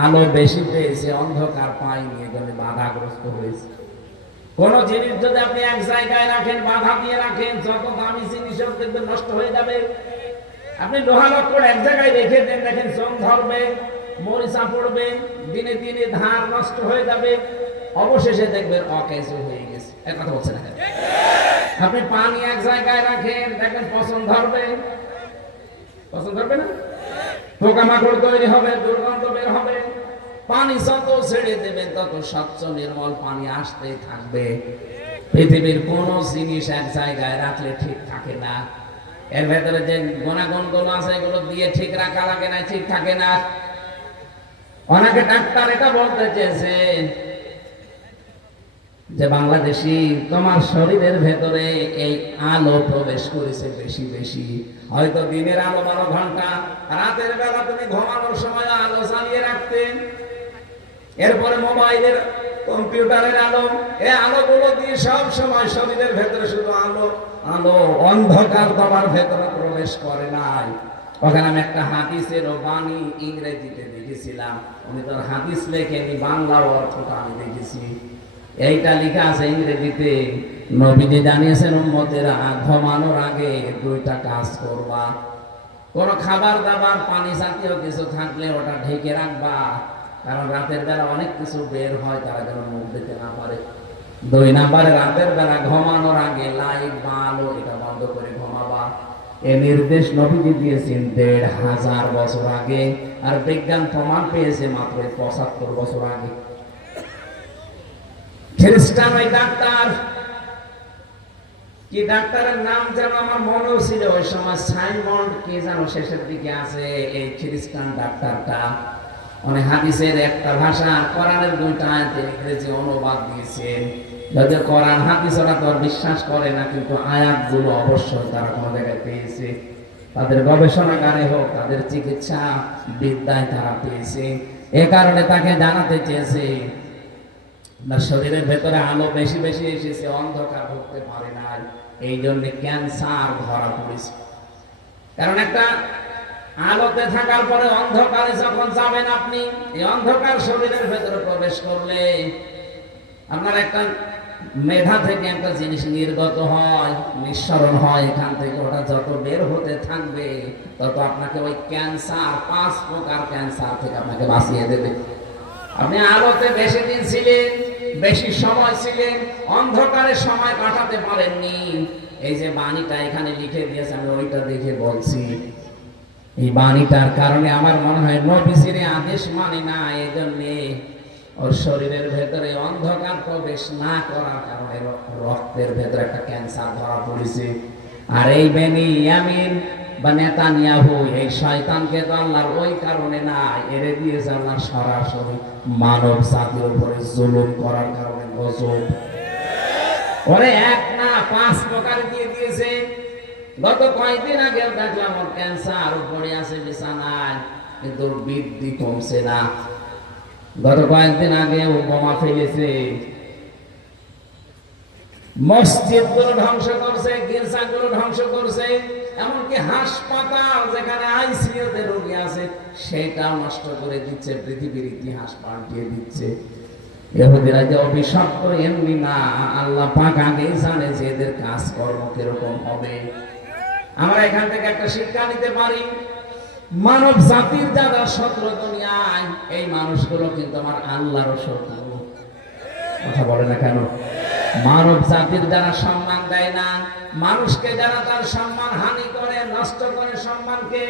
আলো বেশি পেয়েছে, অন্ধকার পায়নি, এই জন্য বাধাগ্রস্ত হয়েছে। কোন জিনিস যদি আপনি এক জায়গায় রাখেন, বাধা দিয়ে রাখেন, যত দামি জিনিস দেখবেন নষ্ট হয়ে যাবে। আপনি লোহা লক্কর এক জায়গায় রেখে দেন, দেখেন জং ধরবে, মরিচা পড়বে, দিনে দিনে ধার নষ্ট হয়ে যাবে, অবশেষে দেখবেন অকেজ হয়ে গেছে। এক কথা বলছে না? আপনি পানি এক জায়গায় রাখেন, দেখেন পছন্দ ধরবে, পছন্দ ধরবে না, পোকামাকড় তৈরি হবে, দুর্গন্ধ বের হবে। পানি যত ছেড়ে দেবেন তত স্বচ্ছ নির্মল পানি আসতেই থাকবে। পৃথিবীর কোন জিনিস এক জায়গায় রাখলে ঠিক থাকে না। এর ভেতরে যে গুণাগুণ গুলো আছে, এগুলো দিয়ে ঠিক রাখা লাগে না, ঠিক থাকে না। অনেকে ডাক্তার এটা বলতে চেয়েছে যে বাংলাদেশি, তোমার শরীরের ভেতরে এই আলো প্রবেশ করেছে বেশি বেশি। হয়তো দিনের আলো 12 ঘন্টা, রাতের বেলা তুমি ঘুমানোর সময় আলো জ্বালিয়ে রাখতেন। এরপরে মোবাইলের, কম্পিউটারের আলো, এই আলোগুলো দিয়ে সব সময় শরীরের ভেতরে শুধু আলো আলো, অন্ধকার তোমার ভেতরে প্রবেশ করে নাই। ওখানে আমি একটা হাদিসের বাণী ইংরেজিতে দেখেছিলাম, উনি তো হাদিস লেখেনি, বাংলা অর্থটা আমি দেখেছি। এইটা লেখা আছে ইংরেজিতে, নবীজি জানিয়েছেন উম্মতেরা ঘুমানোর আগে 2টা কাজ করবা। কোন খাবার দাবার, পানি জাতীয় কিছু থাকলে ওটা ঢেকে রাখবা, কারণ রাতের বেলা অনেক কিছু বের হয়, তারা যেন মুখ দিতে না পারে। 2 নাম্বারে রাতের বেলা ঘুমানোর আগে লাইট বা আলো এটা বন্ধ করে ঘুমাবা। এই নির্দেশ নবীজি দিয়েছেন 1500 বছর আগে, আর বিজ্ঞান প্রমাণ পেয়েছে মাত্র 75 বছর আগে। খ্রিস্টান ওই ডাক্তার, কি ডাক্তারের নাম যেন আমার মনেও ছিল ওই সময়, সাইমন্ড কি যেন শেষের দিকে আছে। এই খ্রিস্টান ডাক্তারটা অনেক হাদিসের একটা ভাষা, কোরআনের দুইটা আয়াতে ইংরেজি অনুবাদ দিয়েছেন। যদি কোরআন হাদিস ওরা তো আর বিশ্বাস করে না, কিন্তু আয়াতগুলো অবশ্যই তারা কোনো জায়গায় পেয়েছে। তাদের গবেষণাগারে হোক, তাদের চিকিৎসা বিদ্যায় তারা পেয়েছে। এ কারণে তাকে জানাতে চেয়েছে আপনার শরীরের ভেতরে আলো বেশি বেশি এসেছে, অন্ধকার ঢুকতে পারে না, এই জন্য ক্যান্সার ধরা পড়েছে। কারণ একটা আলোতে থাকার পরে অন্ধকারে যখন যাবেন আপনি, এই অন্ধকার শরীরের ভেতরে প্রবেশ করলে আপনার একটা মেধা থেকে একটা জিনিস নির্গত হয়, নিঃসরণ হয় এখান থেকে। ওটা যত বের হতে থাকবে তত আপনাকে ওই ক্যান্সার, 5 প্রকার ক্যান্সার থেকে আপনাকে বাঁচিয়ে দেবে। আপনি আলোতে বেশি দিন ছিলেন, বেশি সময় ছিলেন, অন্ধকারে সময় কাটাতে পারেননি। এই যে বাণীটা এখানে লিখে দিয়েছে, আমি ওইটা দেখে বলছি। এই বাণীটার কারণে আমার মনে হয় নবীজির আদেশ মানে না, এই জন্যে ওর শরীরের ভেতরে অন্ধকার প্রবেশ না করার কারণে রক্তের ভেতরে একটা ক্যান্সার ধরা পড়েছে। আর এই বেনিয়ামিন বা নেতানিয়াহু, এই শয়তানকে তো আল্লাহর ওই কারণে না, এরে দিয়েছে আল্লাহ সরাসরি মানব জাতির উপরে জুলুম করার কারণে। গজব ওরে এক না 5 প্রকার দিয়ে দিয়েছে। গত কয়েকদিন আগেও দেখলাম ওর ক্যান্সার পড়ে আছে বিছানায়, কিন্তু বৃদ্ধি কমছে না। গত কয়েকদিন আগে ও বোমা ফেলেছে, মসজিদ গুলো ধ্বংস করছে, গির্জা গুলো ধ্বংস করছে, এমনকি হাসপাতাল যেখানে আইসিইউ তে রোগী আছে সেটাও নষ্ট করে দিচ্ছে, পৃথিবীর ইতিহাস পাল্টিয়ে দিচ্ছে। ইহুদিরা যে অভিশপ্ত এমনি না, আল্লাহ পাক আগেই জানে যে এদের কাজকর্ম কিরকম হবে। আমরা এখান থেকে একটা শিক্ষা নিতে পারি, মানব জাতির যারা শত্রু দুনিয়ায়, এই মানুষগুলো কিন্তু আমার আল্লাহরও শত্রু। কথা বলে না কেন? মানব জাতির যারা সম্মান দেয় না, মানুষকে যারা তার সম্মান হানি করে, নষ্ট করে সম্মানকে,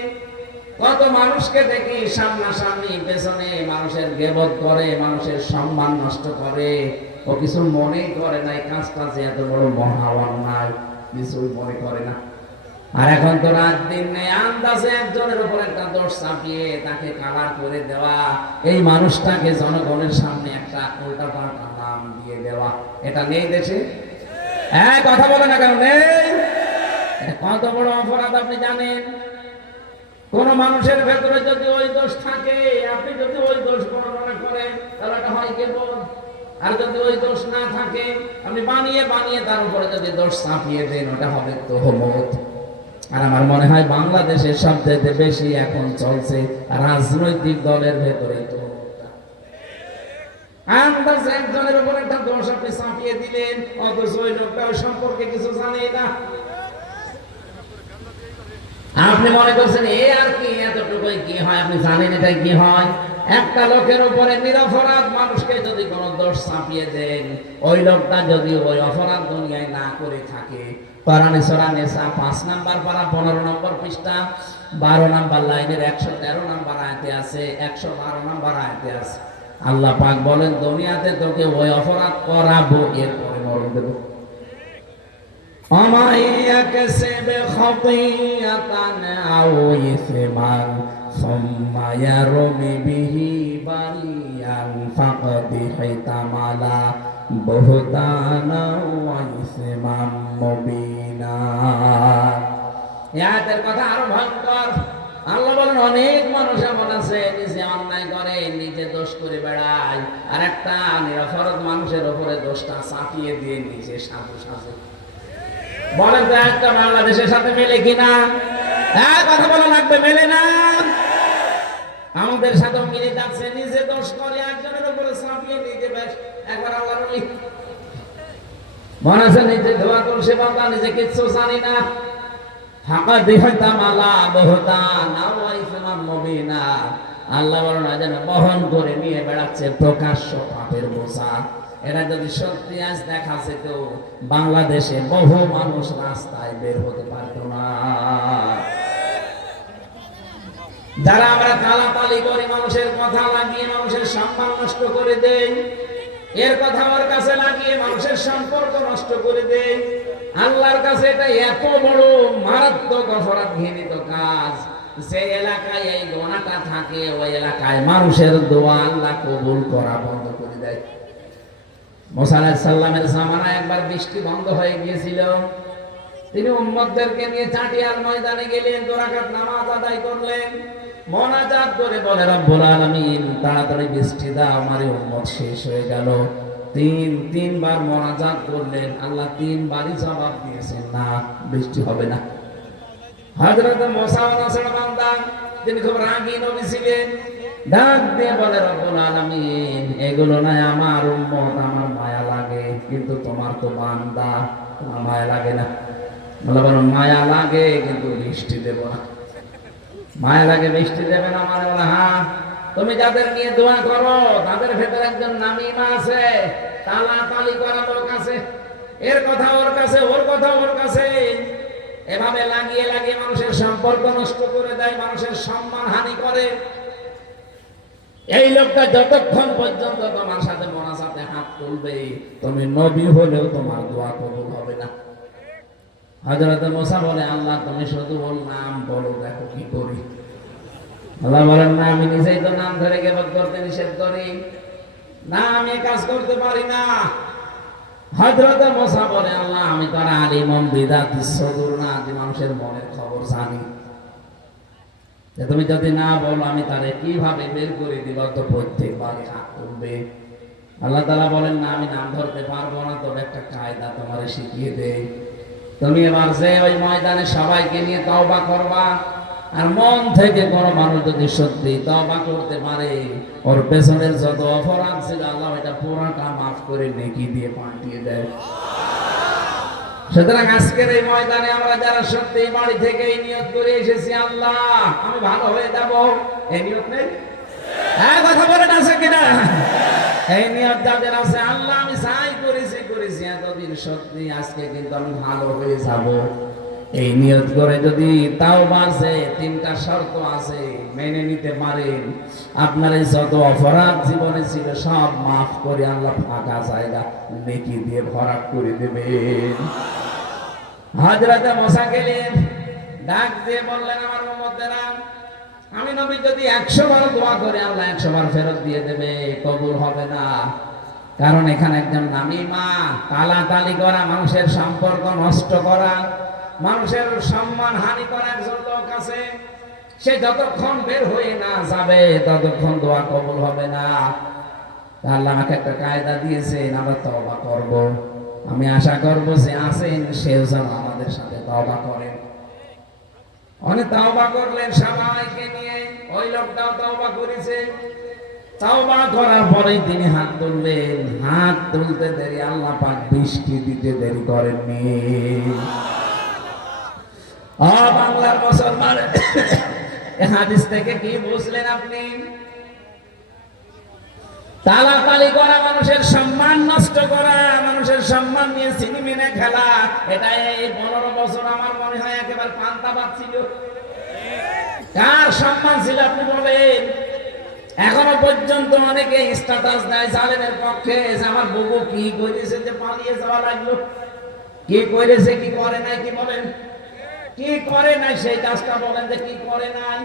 কত মানুষকে দেখি সামনাসামনি পেছনে মানুষের গেবত করে, মানুষের সম্মান নষ্ট করে, ও কিছু মনেই করে না। এই কাজটা যে এত বড় মহা অন্যায়, কিছুই মনে করে না। আর এখন তো রাত দিন নেই, আন্দাজে একজনের উপর একটা দোষ চাপিয়ে তাকে কালার করে দেওয়া, এই মানুষটাকে জনগণের সামনে একটা উল্টা পাল্টা নাম দিয়ে দেওয়া, এটা নেই দেশে? কথা বলে না কেন? নেই। কত বড় অপরাধ আপনি জানেন? কোন মানুষের ভেতরে যদি ওই দোষ থাকে, আপনি যদি ওই দোষ বর্ণনা করেন তাহলে এটা হয় কেবল। আর যদি ওই দোষ না থাকে, আপনি বানিয়ে বানিয়ে তার উপরে যদি দোষ চাপিয়ে দেন, ওটা হবে তোহমত। আর আমার মনে হয় বাংলাদেশের সবচেয়ে বেশি এখন চলছে রাজনৈতিক দলের ভেতরে তোহমতটা। আন্দাজে একজনের উপর একটা দোষ আপনি চাপিয়ে দিলেন, অথচ ওই লোকটা ওই সম্পর্কে কিছু জানেই না। আপনি মনে করছেন এ আর কি, এতটুকুই কি হয়, আপনি জানেন এটা কি হয়। একটা লোকের উপরে নিরপরাধ মানুষকে যদি কোনো দোষ চাপিয়ে দেন, ওই লোকটা যদি ওই অপরাধ দুনিয়ায় না করে থাকে, কোরআনে সূরা নিসা 5 নাম্বার পারা 15 নম্বর পৃষ্ঠা 12 নাম্বার লাইনের 113 নাম্বার আয়াতে আছে, 112 নাম্বার আয়াতে আছে, আল্লাহ পাক বলেন দুনিয়াতে তোকে ওই অপরাধ করাবো, এরপরে মরণ দেব। أَمَيَّكْسِبْ خَطِيئَةً أَوْ إِثْمًا ثُمَّ يَرْمِ بِهِ بَرِيئًا فَقَدِ احْتَمَلَ بُهْتَانًا وَإِثْمًا مُبِينًا। এর কথা আরো ভয়ঙ্কর। আল্লাহ বলেন অনেক মানুষ এমন আছে নিজে অন্যায় করে, নিজে দোষ করে বেড়ায়, আর একটা নিরপরাধ মানুষের উপরে দোষটা চাপিয়ে দিয়ে নিজে সাধু সাজে। বলেন তো একটা বাংলাদেশের সাথে মেলে কিনা? কথা বলা লাগবে, মেলে না। আমাদের সাথে মিলে যাচ্ছে, নিজে দোষ করে একজনের উপরে চাপিয়ে নিজে বেশ একবার আল্লাহর ওলি মনে আছে, নিজে ধোয়া তুলসী পাতা, নিজে কিচ্ছু জানি না। ফাঁকা দিহতাম আলা বহতান আওয়া ইসমান মুবিনা। আল্লাহ বলেন যেন বহন করে নিয়ে বেড়াচ্ছে প্রকাশ্য পাপের বোঝা। এরা যদি সত্যি আজ দেখা যেত, বাংলাদেশে বহু মানুষ রাস্তায় বের হতে পারত না। যারা আমরা তালাতালি করি, মানুষের কথা লাগিয়ে মানুষের সম্মান নষ্ট করে দেই, এর কথা আমার কাছে লাগিয়ে মানুষের সম্পর্ক নষ্ট করে দেই, আল্লাহর কাছে এটা এত বড় মারাত্মক অপরাধ ঘৃণিত কাজ। যে এলাকায় এই গোনাটা থাকে ওই এলাকায় মানুষের দোয়া আল্লাহ কবুল করা বন্ধ করে দেয়। মুসা আলাইহিস সালামের জামানায় একবার বৃষ্টি বন্ধ হয়ে গিয়েছিল। তিনি উম্মতদেরকে নিয়ে চাটিয়ার ময়দানে গেলেন, 2 রাকাত নামাজ আদায় করলেন, মোনাজাত করে বলে রব্বুল আলামিন তাড়াতাড়ি বৃষ্টি দাও, আমার উম্মত শেষ হয়ে গেল। তিনবার মোনাজাত করলেন, আল্লাহ 3 বারই জবাব দিয়েছেন, না বৃষ্টি হবে না। হযরত মুসা নাসর বান্দা তিনি খুব রাগী নবী ছিলেন, ডাক দিয়ে বলে রব্বুল আলামিন এগুলো নয় আমার উম্মত, আমার মায়া লাগে, কিন্তু তোমার তো বান্দা, তোমার মায়া লাগে না। বলে মায়া লাগে কিন্তু বৃষ্টি দেব না। মায়া লাগে বৃষ্টি দেবে না মানে? বলে হ্যাঁ, তুমি যাদের নিয়ে দোয়া করো তাদের ভেতরে একজন নামিমা আছে, তালাতালি করা লোক আছে, এর কথা ওর কাছে, ওর কথা ওর কাছে, এভাবে লাগিয়ে লাগিয়ে মানুষের সম্পর্ক নষ্ট করে দেয়, মানুষের সম্মান হানি করে। এই লোকটা যতক্ষণ পর্যন্ত তোমার সাথে মোনাজাতে হাত তুলবে, তুমি নবী হলেও তোমার দোয়া কবুল হবে না। হযরত মুসা বলে আল্লাহ তুমি শুধু ওর নাম বলো, দেখো কি করি। আল্লাহ বলেন না, আমি নিজেই তো নাম ধরে গিবত করতে নিষেধ করি না, আমি কাজ করতে পারি না। হযরত মুসা বলে আল্লাহ আমি তো আলিমুম বিযাতিস সুদূর না, যে মানুষের মনের খবর জানি, যে তুমি যদি না বলো আমি তারে কিভাবে বের করে দিব, তো প্রত্যেকবারই হাত তুলবে। আল্লাহ তাআলা বলেন না, আমি নাম ধরতে পারবো না, তবে একটা কায়দা তোমারে শিখিয়ে দেই। তুমি এবার যে ওই ময়দানে সবাইকে নিয়ে তওবা করবা, আর মন থেকে কোনো মানুষ যদি সত্যি তওবা করতে পারে, ওর পেছনের যত অপরাধ ছিল আল্লাহ এটা পুরোটা মাফ করে নেকি দিয়ে পাঠিয়ে দেয়। সুতরাং আজকের এই ময়দানে আমরা যারা সত্যি বাড়ি থেকে এই নিয়ত করে এসেছি, আল্লাহ আমি ভালো হয়ে যাব, এই নিয়ত নেই? হ্যাঁ কথা বলেন আছে কিনা? এই নিয়ত যাদের আছে, আল্লাহ আমি চাই করেছি এতদিন, সত্যি আজকে কিন্তু আমি ভালো হয়ে যাব, এই নিয়ত করে যদি তাওবার যে 3টা শর্ত আছে মেনে নিতে পারেন, আপনার এই যত অপরাধ জীবনে ছিল সব মাফ করে আল্লাহ ফাঁকা জায়গা নেকি দিয়ে ভরাট করে দেবেন। হযরত মুসা গেলেন, ডাক দিয়ে বললেন আমার উম্মতেরা, আমি নবী যদি 100 বার দোয়া করে আল্লাহ 100 বার ফেরত দিয়ে দেবে, কবুল হবে না। কারণ এখানে একজন নামিমা, তালাতালি করা, মানুষের সম্পর্ক নষ্ট করা, মানুষের সম্মান হানি করা একজন লোক আছে, সে যতক্ষণ বের হয়ে না যাবে ততক্ষণ দোয়া কবুল হবে না। আল্লাহ আমাকে একটা কায়দা দিয়েছেন, আমরা তওবা করব। আমি আশা করব যে আছেন সেও যেন আমাদের সাথে তওবা করেন। অনেক তওবা করলেন সবাইকে নিয়ে, ওই লোকটাও তওবা করেছে। তওবা করার পরেই তিনি হাত তুললেন, হাত তুলতে দেরি আল্লাহ পাক বৃষ্টি দিতে দেরি করেননি। বাংলার মুসলমান, এই হাদিস থেকে কি বুঝলেন আপনি? তালাতালি করা, মানুষের সম্মান নষ্ট করা, মানুষের সম্মান নিয়ে সিনেমিনে খেলা, এটা এই 15 বছর আমার মনে হয় একেবারে পান্তাবাদ ছিল। কার সম্মান ছিল আপনি বলেন? এখনো পর্যন্ত অনেকে স্ট্যাটাস দেয় জালেমের পক্ষে, যে আমার বুবু কি করেছে যে পালিয়ে যাওয়া লাগলো, কি করেছে কি করে নাই, কি বলেন? কি করে নাই সেই কাজটা বলেন, যে কি করে নাই।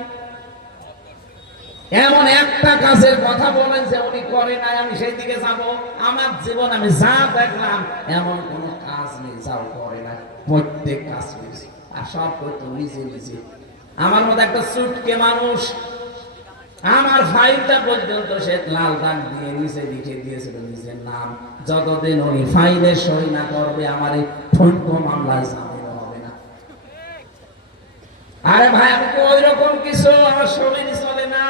এমন একটা কাজের কথা বলেন যে উনি করে নাই, আমি সেই দিকে যাব। আমার জীবন আমি যা দেখলাম এমন কোন কাজ নেই যাও করে নাই, প্রত্যেক কাজ করেছে, আর সব করতো নিজে নিজে। আমার মতো একটা চুটকে মানুষ, আমার ফাইলটা পর্যন্ত সে লাল দাগ দিয়ে নিচে লিখে দিয়েছিল নিজের নাম, যতদিন উনি ফাইলে সই না করবে আমার এই ঠনকো মামলায় ঝামেলা হবে না। আরে ভাই আমি তো ওই রকম কিছু আমার শরীরই চলে না।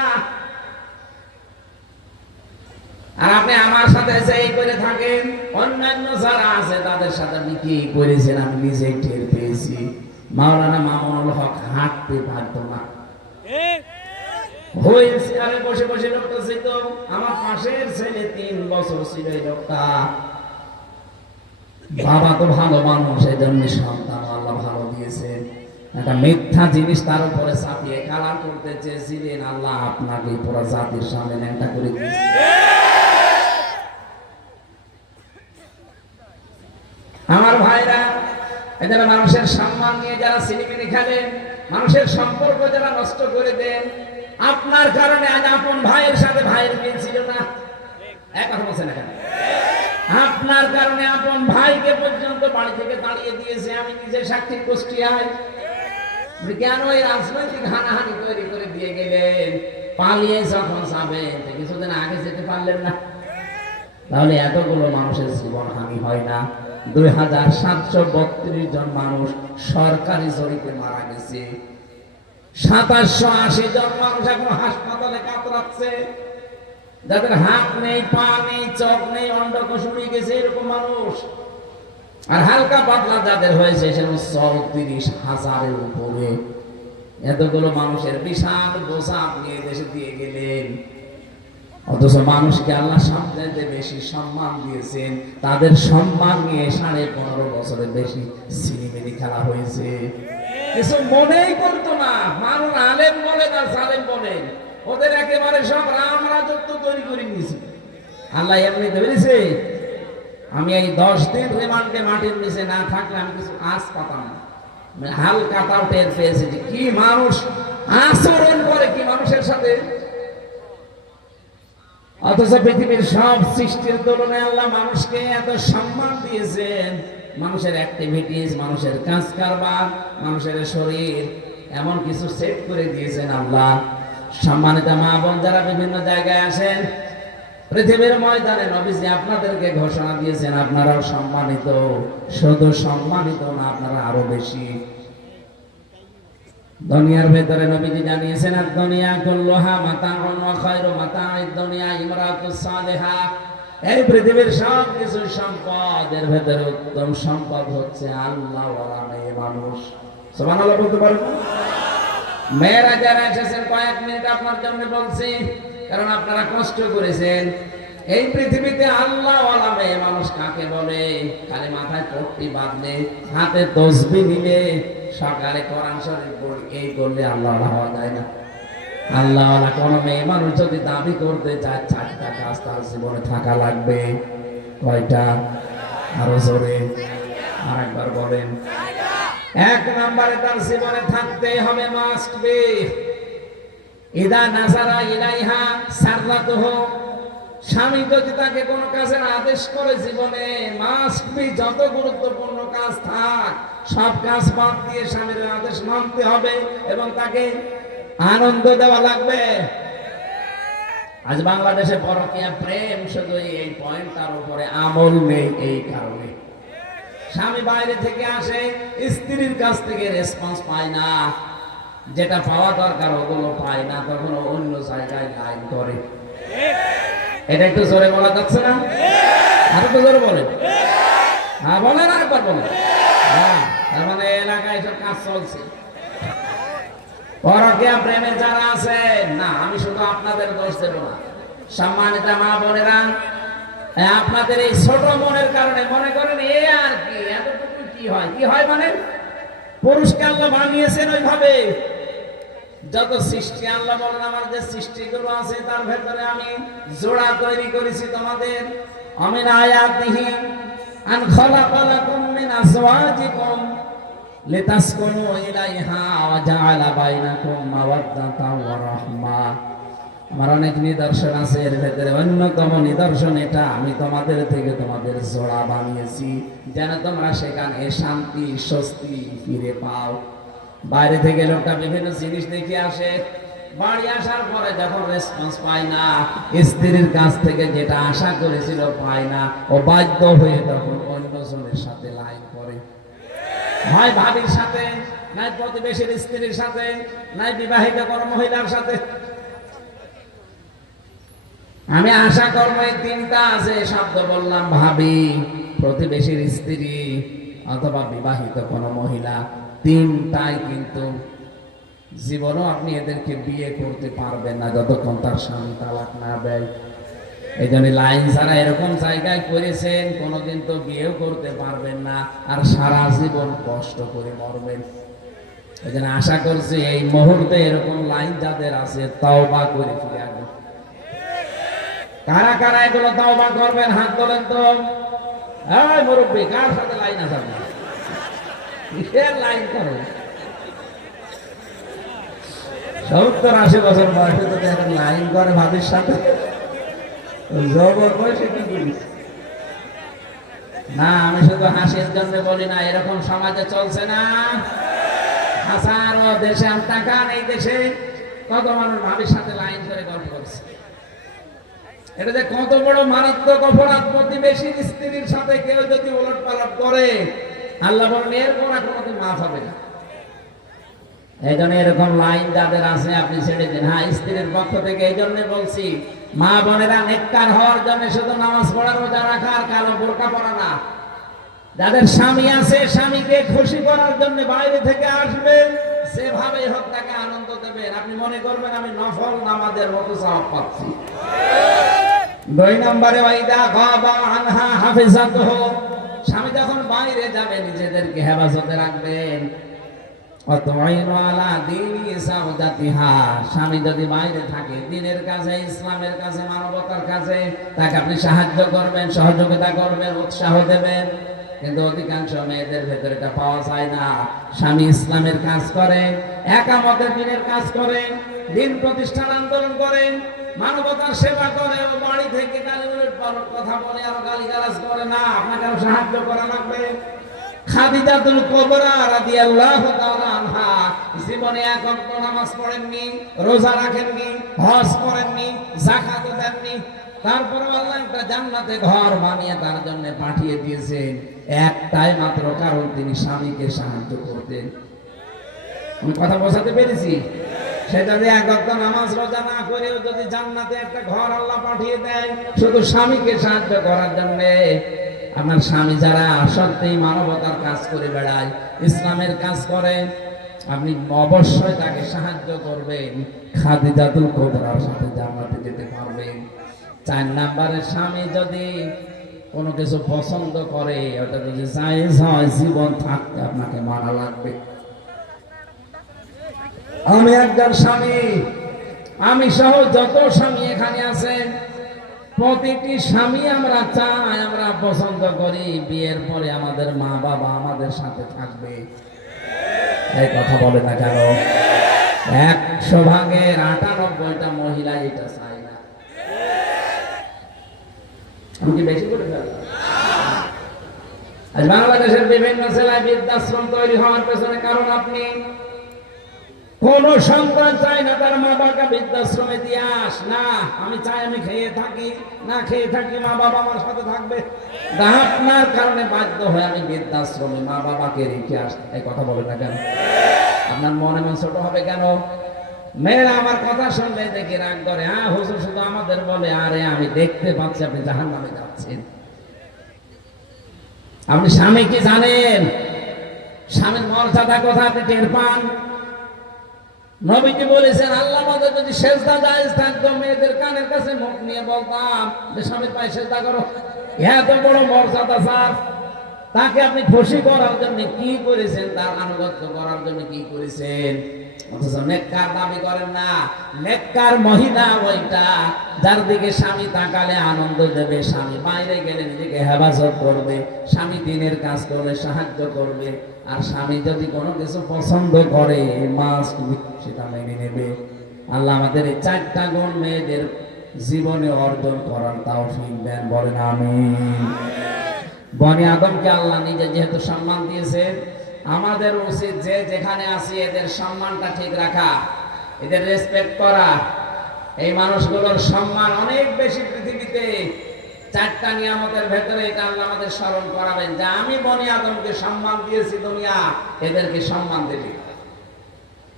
আর আপনি আমার সাথে এই করে থাকেন, অন্যান্য যারা আছে তাদের সাথে আপনি কি করেছেন আমি নিজেই টের পেয়েছি। মাওলানা মামুনুল হক হাঁটতে পারতো না, হয়েছে আরে বসে বসে লোকটা ছিল, আমার পাশের ছেলে 3 বছর ছিল। এই লোকটা বাবা তো ভালো মানুষ, এই জন্য সন্তান আল্লাহ ভালো দিয়েছে। একটা মিথ্যা জিনিস তার উপরে চাপিয়ে কালার করতে চেয়েছিলেন, আল্লাহ আপনাকে পুরো জাতির সামনে ন্যাংটা করে দিয়েছে। আমার ভাইরা, এদের মানুষের সম্মান নিয়ে যারা সিনেমিনি খেলেন, মানুষের সম্পর্ক যারা নষ্ট করে দেন, আপনার কারণে আজ আপন ভাইয়ের সাথে ভাইয়ের মিল ছিল না, এক কথা বলছেন না কেন? আপনার কারণে আপন ভাইকে পর্যন্ত বাড়ি থেকে তাড়িয়ে দিয়েছে, আমি নিজে সাক্ষী কুষ্টিয়ায়। কেন এই রাজনৈতিক হানাহানি তৈরি করে দিয়ে গেলেন? পালিয়ে যখন যাবেন কিছুদিন আগে যেতে পারলেন না, তাহলে এতগুলো মানুষের জীবন হানি হয় না। 2732 জন মানুষ সরকারি জরিপে মারা গেছে, 2780 জন মানুষ এখন হাসপাতালে কাতরাচ্ছে, যাদের হাত নেই, পা নেই, চোখ নেই, অন্ডকোষ উড়ে গেছে এরকম মানুষ। আর হালকা পাতলা যাদের হয়েছে সেরকম 34,000-এর উপরে। এতগুলো মানুষের বিশাল বোঝা আপনি দেশে দিয়ে গেলেন, অথচ মানুষকে আল্লাহ সবচেয়ে বেশি সম্মান দিয়েছেন। তাদের সম্মান নিয়ে 15.5 বছরের বেশি সিনেমিনি খেলা হয়েছে, কিছু মনেই করতো না। মানুষ আলেম বলেন আর সালেম বলেন, ওদের একেবারে সব রাম রাজত্ব তৈরি করে নিয়েছে। আল্লাহ এমনিতে বলেছে, আমি এই 10 দিন রিমান্ডে মাটির নিচে না থাকলে আমি কিছু আঁচ পাতাম না। হালকা তাও টের পেয়েছে যে কি মানুষ আচরণ করে কি মানুষের সাথে। অথচ পৃথিবীর সব সৃষ্টির তুলনায় আল্লাহ মানুষকে এত সম্মান দিয়েছেন। মানুষের অ্যাক্টিভিটিস, মানুষের কাজ কারবার, মানুষের শরীর, এমন কিছু সেট করে দিয়েছেন আল্লাহ। সম্মানিত মা বোন যারা বিভিন্ন জায়গায় আসেন, পৃথিবীর ময়দানে নবীজি আপনাদেরকে ঘোষণা দিয়েছেন আপনারাও সম্মানিত। শুধু সম্মানিত না, আপনারা আরো বেশি। দুনিয়ার ভেতরে নবীজি জানিয়েছেন, দুনিয়া কুল্লুহা মাতাউন ওয়া খায়রু মাতাউদ দুনিয়া ইমরাতুস সালিহা। এই পৃথিবীর সব কিছু সম্পদ, এর ভেতরে উত্তম সম্পদ হচ্ছে আল্লাহ ওয়ালা মেয়ে মানুষ। সুবহানাল্লাহ বলতে পারেন? মেয়েরা যারা এসেছেন, কয়েক মিনিট আপনার জন্য বলছি, কারণ আপনারা কষ্ট করেছেন। এই পৃথিবীতে আল্লাহ ওয়ালা মেয়ে মানুষ কাকে বলে? খালি মাথায় পট্টি বাঁধলে, হাতে তসবিহ নিলে, সকালে কোরআন শরীফ পড়ে এই করলে আল্লাহ ওয়ালা হওয়া যায় না। আল্লাহ ওয়ালা কোন মেয়ে মানুষ যদি দাবি করতে চায়, 4টা কাজ তার জীবনে থাকা লাগবে। কয়টা? আরো জোরে আরেকবার বলেন। 1 নম্বরে তার জীবনে থাকতে হবে মাস্ট বি ইদা নাজারা ইলাইহা সাররাতুহু। স্বামী যদি তাকে কোনো কাজের আদেশ করে জীবনে, মাস্ট বি যত গুরুত্বপূর্ণ কাজ থাক সব কাজ বাদ দিয়ে স্বামীর আদেশ মানতে হবে এবং তাকে আনন্দ দেওয়া লাগবে। আজ বাংলাদেশে পরকীয়া প্রেম শুধু এই পয়েন্টটার উপরে আমল নেই। এই কারণে স্বামী বাইরে থেকে আসে, স্ত্রীর কাছ থেকে রেসপন্স পায় না, যেটা পাওয়া দরকার ওগুলো পায় না, তখন অন্য জায়গায় লাইন করে। এটা একটু জোরে বলা যাচ্ছে না? আর একটু জোরে বলেন। হ্যাঁ বলেন, আরেকবার বলেন। হ্যাঁ, তার মানে এলাকায় সব কাজ চলছে। পরকীয়া প্রেমে যারা আছে না, আমি শুধু আপনাদের দোষ দেব না। সম্মানিত মা বোনেরা, আপনাদের এই ছোট মনের কারণে মনে করেন এ আর কি, এতটুকু কি হয়? কি হয় মানে পুরুষকে আল্লাহ বানিয়েছেন ওইভাবে। যত সৃষ্টি আল্লাহ বলেন, আমার যে সৃষ্টিগুলো আছে তার ভেতরে আমি জোড়া তৈরি করেছি তোমাদের। আমিন আয়াতিহি আন খালাকালাকুম মিন আজওয়াজিকুম লিতাসকুনু ইলাইহা ওয়া জাআলা বাইনাকুম মাওয়াদ্দাতান ওয়া রাহমা। আমার অনেক নিদর্শন আছে, এর ভেতরে অন্যতম নিদর্শন এটা, আমি তোমাদের থেকে তোমাদের জোড়া বানিয়েছি যেন তোমরা সেখানে শান্তি স্বস্তি ফিরে পাও। বাইরে থেকে লোকটা বিভিন্ন জিনিস দেখে আসে, বাড়ি আসার পরে যখন রেসপন্স পায় না, স্ত্রীর কাছ থেকে যেটা আশা করেছিল পায় না, ও বাধ্য হয়ে তখন অন্যজনের সাথে লাইন করে, হয় ভাবির সাথে, নাই প্রতিবেশীর স্ত্রীর সাথে, নাই বিবাহিত কোনো মহিলার সাথে। আমি আশা করবো এই 3টা আছে শব্দ বললাম, ভাবি, প্রতিবেশীর স্ত্রী অথবা বিবাহিত কোনো মহিলা, 3টাই কিন্তু জীবনও আপনি এদেরকে বিয়ে করতে পারবেন না যতক্ষণ তার স্বামী তালাক না দেয়। এই জন্য লাইন ছাড়া এরকম জায়গায় করেছেন, কোনোদিন তো বিয়েও করতে পারবেন না, আর সারা জীবন কষ্ট করে মরবেন। এই জন্য আশা করছি এই মুহূর্তে এরকম লাইন যাদের আছে তওবা করে ফিরে আসবেন। কারা কারা এগুলো তওবা করবেন হাত তোলেন তো। এই মুরব্বী, কার সাথে লাইন আছে? কিসের লাইন করো? 70-80 বছর বয়সে যদি এখন লাইন করে ভাবির সাথে, যুবক বয়সে কি করিস? না, আমি শুধু হাসির জন্য বলি না, এরকম সমাজে চলছে না। হাজারো দেশে তাকান, এই দেশে কত মানুষ ভাবির সাথে লাইন করে গল্প করছে। এটা যে কত বড় মারাত্মক অপরাধ! প্রতিবেশীর স্ত্রীর সাথে কেউ যদি ওলট পালট করে, আল্লাহ বলেন এর কোনোদিন মাফ হবে না। এই জন্য এরকম লাইন যাদের আছে আপনি ছেড়ে দিন। হ্যাঁ, স্ত্রীর পক্ষ থেকে এই জন্য বলছি, মা বোনেরা নেককার হওয়ার জন্য শুধু নামাজ পড়া, রোজা রাখা আর কালো বোরকা পরা না। যাদের স্বামী আছে, স্বামীকে খুশি করার জন্য বাইরে থেকে আসবে, সেভাবে হোক তাকে আনন্দ দেবেন। আপনি মনে করবেন আমি নফল নামাজের মতো সওয়াব পাচ্ছি। 2 নম্বরে ওয়াইদা গাবা আনহা হাফিজাতুহু, স্বামী যখন বাইরে যাবে নিজেদেরকে হেফাজতে রাখবেন। অতআইনু আলা দীনি সাওজাতিহা, স্বামী যদি বাইরে থাকে দ্বীনের কাছে, ইসলামের কাছে, মানবতার কাছে, তাকে আপনি সাহায্য করবেন, সহযোগিতা করবেন, উৎসাহ দেবেন। কিন্তু অধিকাংশ মেয়েদের ভেতরে এটা পাওয়া যায় না। স্বামী ইসলামের কাজ করে, একামতের দ্বীনের কাজ করে, দ্বীন প্রতিষ্ঠান আন্দোলন করে, মানবতার সেবা করে, ও বাড়ি থেকে গালিউলেট পালট কথা বলে আর গালিগালাজ করে না। আপনাকে সাহায্য করা লাগবে। খাদিজাতুল কুবরা রাদিয়াল্লাহু তাআলা আনহা জীবনে এক ওয়াক্ত নামাজ পড়েননি, রোজা রাখেননি, হজ করেননি, যাকাত দেননি। তারপরে আল্লাহ একটা জান্নাতে ঘর বানিয়ে তার জন্য পাঠিয়ে দিয়েছেন, একটাই মাত্র কারণ, তিনি স্বামীকে সাহায্য করতেন। আমি কথা বোঝাতে পেরেছি? সেটা যে এক ওয়াক্ত নামাজ রোজা না করেও যদি জান্নাতে একটা ঘর আল্লাহ পাঠিয়ে দেয় শুধু স্বামীকে সাহায্য করার জন্য। আপনার স্বামী যারা সত্যি মানবতার কাজ করে বেড়ায়, ইসলামের কাজ করে, আপনি অবশ্যই তাকে সাহায্য করবেন। খাদিজাতুল কুবরার সাথে জান্নাতে যেতে পারবেন। 4 নম্বরে, স্বামী যদি কোনো কিছু পছন্দ করে, ওটা যদি জায়েজ হয়, জীবন থাকতে আপনাকে মানা লাগবে। আমি একজন স্বামী, আমি সহ যত স্বামী এখানে আছেন, প্রতিটি স্বামী আমরা চাই, আমরা পছন্দ করি বিয়ের পরে আমাদের মা বাবা আমাদের সাথে থাকবে। এই কথা বলে না কেন? 100 ভাগের 98টা মহিলা এটা চায় না। আমি কি বেশি করে ফেললাম? আজ বাংলাদেশের বিভিন্ন জেলায় বৃদ্ধাশ্রম তৈরি হওয়ার পেছনে কারণ আপনি। কোন সন্তান চায় না তার মা বাবাকে বৃদ্ধাশ্রমে দিয়ে আস। না, আমি চাই আমি খেয়ে থাকি, না খেয়ে থাকি, মা বাবা আমার সাথে থাকবে। আপনার কারণে বাধ্য হয়ে আমি বৃদ্ধাশ্রমে মা বাবাকে রেখে আস। এই কথা বলে না কেন? আপনার মনে মন ছোট হবে কেন? মেয়েরা আমার কথা শুনলে দেখে রাগ করে, হ্যাঁ হুজুর শুধু আমাদের বলে, আরে আমি দেখতে পাচ্ছি আপনি জাহান্নামে যাচ্ছেন। আপনি স্বামী কি জানেন? স্বামীর মর্যাদা কথা আপনি টের পান? নবীজি বলেছেন, আল্লাহ আমাদের যদি সেজদা জায়েজ থাকতো, মেয়েদের কানের কাছে মুখ নিয়ে বলতাম যে স্বামীর পায়ে সেজদা করো। এত বড় মর্যাদা স্যার, তাকে আপনি খুশি করার জন্য কি করেছেন? তার আনুগত্য করার জন্য কি করেছেন? অথচ নেককার দাবি করেন না। নেককার মহিলা ওইটা যার দিকে স্বামী তাকালে আনন্দ দেবে, স্বামী বাইরে গেলে নিজেকে হেফাজত করবে, স্বামী দিনের কাজ করলে সাহায্য করবে, আর স্বামী যদি কোনো কিছু পছন্দ করে মাস্ট সেটা মেনে নেবে। আল্লাহ আমাদের এই 4টা গুণ মেয়েদের জীবনে অর্জন করার তৌফিক দেন, বলেন আমিন। বনি আদমকে আল্লাহ নিজে যেহেতু সম্মান দিয়েছে, আমাদের উচিত যে যেখানে আছি এদের সম্মানটা ঠিক রাখা, এদের রেসপেক্ট করা। এই মানুষগুলোর সম্মান অনেক বেশি পৃথিবীতে। 4টা নিয়ামতের ভেতরে এটা আল্লাহ আমাদের স্মরণ করাবেন যে আমি বনি আদমকে সম্মান দিয়েছি, দুনিয়া এদেরকে সম্মান দেবে।